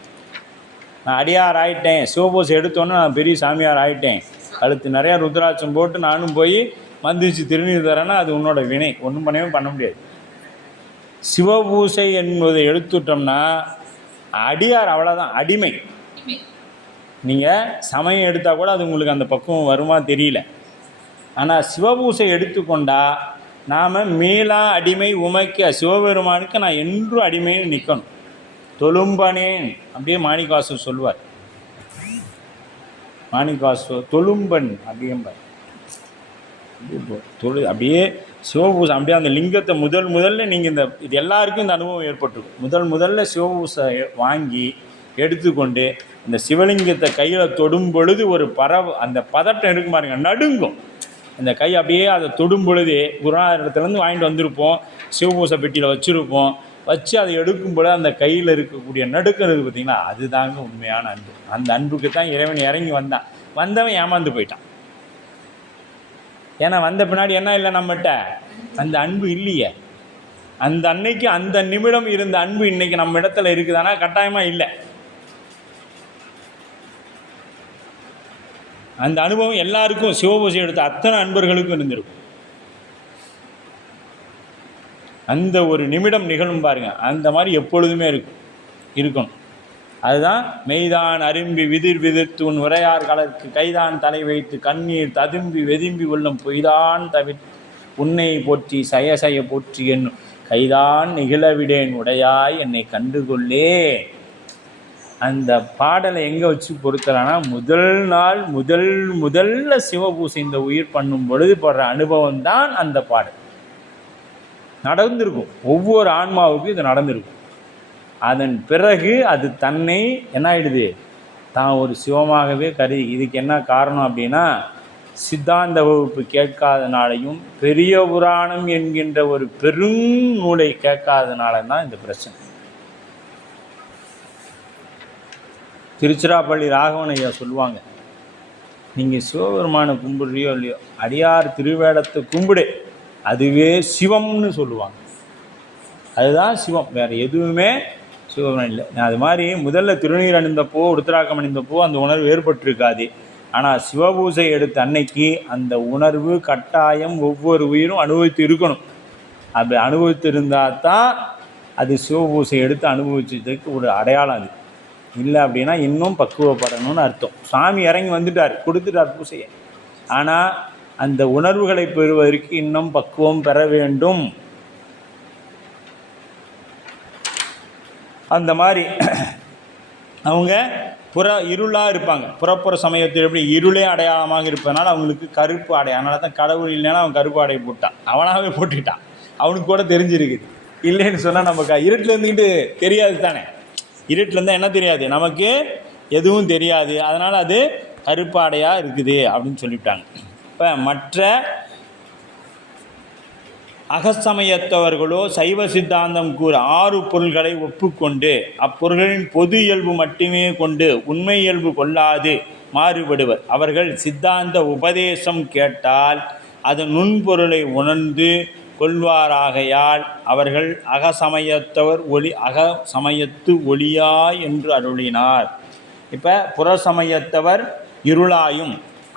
நான் அடியார் ஆகிட்டேன், சிவபூசை எடுத்தோன்னே நான் பெரிய சாமியார் ஆகிட்டேன், அடுத்து நிறையா ருத்ராட்சம் போட்டு நானும் போய் மந்திரிச்சு திருநீர் தரேன்னா அது உன்னோட வினை, ஒன்றும் பண்ண முடியாது. சிவபூசை என்பதை எடுத்துட்டோம்னா அடியார் அவ்வளோதான், அடிமை. நீங்கள் சமயம் எடுத்தால் கூட அது உங்களுக்கு அந்த பக்குவம் வருமா தெரியல. ஆனால் சிவபூசை எடுத்துக்கொண்டா நாம் மீளா அடிமை உமைக்க சிவபெருமானுக்கு நான் என்றும் அடிமைன்னு நிற்கணும். தொழும்பனேன் அப்படியே மாணிக்கவாசர் சொல்லுவார், மாணிக்கவாசர் தொழும்பன் அப்படிம்பார். அப்படியே சிவபூசை அப்படியே அந்த லிங்கத்தை முதல்ல நீங்கள் இது எல்லாருக்கும் இந்த அனுபவம் ஏற்பட்டுருக்கும். முதல்ல சிவபூசை வாங்கி எடுத்துக்கொண்டு இந்த சிவலிங்கத்தை கையில் தொடும் பொழுது ஒரு அந்த பதட்டம் இருக்கும் பாருங்க, நடுங்கும். இந்த கை அப்படியே அதை தொடும் பொழுது குருநாதரிடத்துலேருந்து வாங்கிட்டு வந்திருப்போம், சிவபூசை பெட்டியில் வச்சுருப்போம், வச்சு அதை எடுக்கும் பொழுது அந்த கையில் இருக்கக்கூடிய நடுக்கம் இருக்குது பார்த்திங்களா, அதுதாங்க உண்மையான அன்பு. அந்த அன்புக்கு தான் இறைவன் இறங்கி வந்தவன் ஏமாந்து போயிட்டான். ஏன்னா வந்த பின்னாடி என்ன இல்லை, நம்மகிட்ட அந்த அன்பு இல்லையே. அந்த அன்னைக்கு அந்த நிமிடம் இருந்த அன்பு இன்னைக்கு நம்ம இடத்துல இருக்குதானா, கட்டாயமாக இல்லை. அந்த அனுபவம் எல்லாருக்கும் சிவபூசை எடுத்த அத்தனை அன்பர்களுக்கும் இருந்திருக்கும். அந்த ஒரு நிமிடம் நிகழும் பாருங்க, அந்த மாதிரி எப்பொழுதுமே இருக்கணும். அதுதான் மெய்தான் அரும்பி விதிர்த்து உன் உரையார் கலருக்கு கைதான் தலை வைத்து கண்ணீர் ததும்பி வெதும்பி உள்ளம் பொய்தான் தவிர உன்னை போற்றி சய போற்றி என்னும் கைதான் நிகழவிடேன் உடையாய் என்னை கண்டுகொள்ளே. அந்த பாடலை எங்கே வச்சு பொறுத்தலான்னா, முதல் நாள் முதல்ல சிவபூசை இந்த உயிர் பண்ணும் பொழுது போடுற அனுபவம் தான் அந்த பாடல். நடந்திருக்கும், ஒவ்வொரு ஆன்மாவுக்கும் இது நடந்திருக்கும். அதன் பிறகு அது தன்னை என்ன ஆகிடுது, தான் ஒரு சிவமாகவே கருதி. இதுக்கு என்ன காரணம் அப்படின்னா, சித்தாந்த வகுப்பு கேட்காதனாலையும் பெரிய புராணம் என்கின்ற ஒரு பெரும் நூலை கேட்காதனால தான் இந்த பிரச்சனை. திருச்சிராப்பள்ளி ராகவன் ஐயா சொல்லுவாங்க, நீங்கள் சிவபெருமானை கும்பிடுறியோ இல்லையோ, அடியார் திருவேடத்தை கும்பிடு, அதுவே சிவம்னு சொல்லுவாங்க. அதுதான் சிவம், வேறு எதுவுமே சிவபெருமான் இல்லை. அது மாதிரி முதல்ல திருநீர் அணிந்தப்போ உருத்திராக்கம் அணிந்தப்போ அந்த உணர்வு ஏற்பட்டிருக்காது. ஆனால் சிவபூசை எடுத்த அன்னைக்கு அந்த உணர்வு கட்டாயம் ஒவ்வொரு உயிரும் அனுபவித்து இருக்கணும். அப்படி அனுபவித்திருந்தால் தான் அது சிவபூசை எடுத்து அனுபவிச்சதுக்கு ஒரு அடையாளம். அது இல்லை அப்படின்னா இன்னும் பக்குவப்படணும்னு அர்த்தம். சாமி இறங்கி வந்துட்டார், கொடுத்துட்டார் பூசையை. ஆனால் அந்த உணர்வுகளை பெறுவதற்கு இன்னும் பக்குவம் பெற வேண்டும். அந்த மாதிரி அவங்க இருளாக இருப்பாங்க. புறப்புற சமயத்தில் எப்படி இருளே அடையாளமாக இருப்பதனால அவங்களுக்கு கருப்பு ஆடை. அதனால தான் கடவுள் இல்லைன்னா அவன் கருப்பு ஆடையை போட்டான், அவனாகவே போட்டுக்கிட்டான். அவனுக்கு கூட தெரிஞ்சிருக்குது. இல்லைன்னு சொன்னால் நம்ம இருட்டில் இருந்துக்கிட்டு தெரியாது தானே. இருட்டில் இருந்தால் என்ன தெரியாது, நமக்கு எதுவும் தெரியாது. அதனால் அது கருப்பாடையாக இருக்குது அப்படின்னு சொல்லிவிட்டாங்க. இப்போ மற்ற அகசமயத்தவர்களோ சைவ சித்தாந்தம் கூற 6 பொருள்களை ஒப்புக்கொண்டு அப்பொருள்களின் பொது இயல்பு மட்டுமே கொண்டு உண்மை இயல்பு கொள்ளாது மாறுபடுவர். அவர்கள் சித்தாந்த உபதேசம் கேட்டால் அதன் நுண்பொருளை உணர்ந்து கொள்வாராகையால் அவர்கள் அகசமயத்து ஒளியாய் என்று அருளினார். இப்போ புறசமயத்தவர் இருளாயும்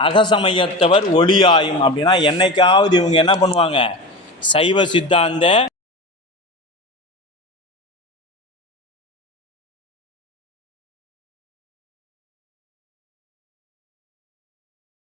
அகசமயத்தவர் ஒளியாயும் அப்படின்னா என்னைக்காவது இவங்க என்ன பண்ணுவாங்க, சைவ சித்தாந்த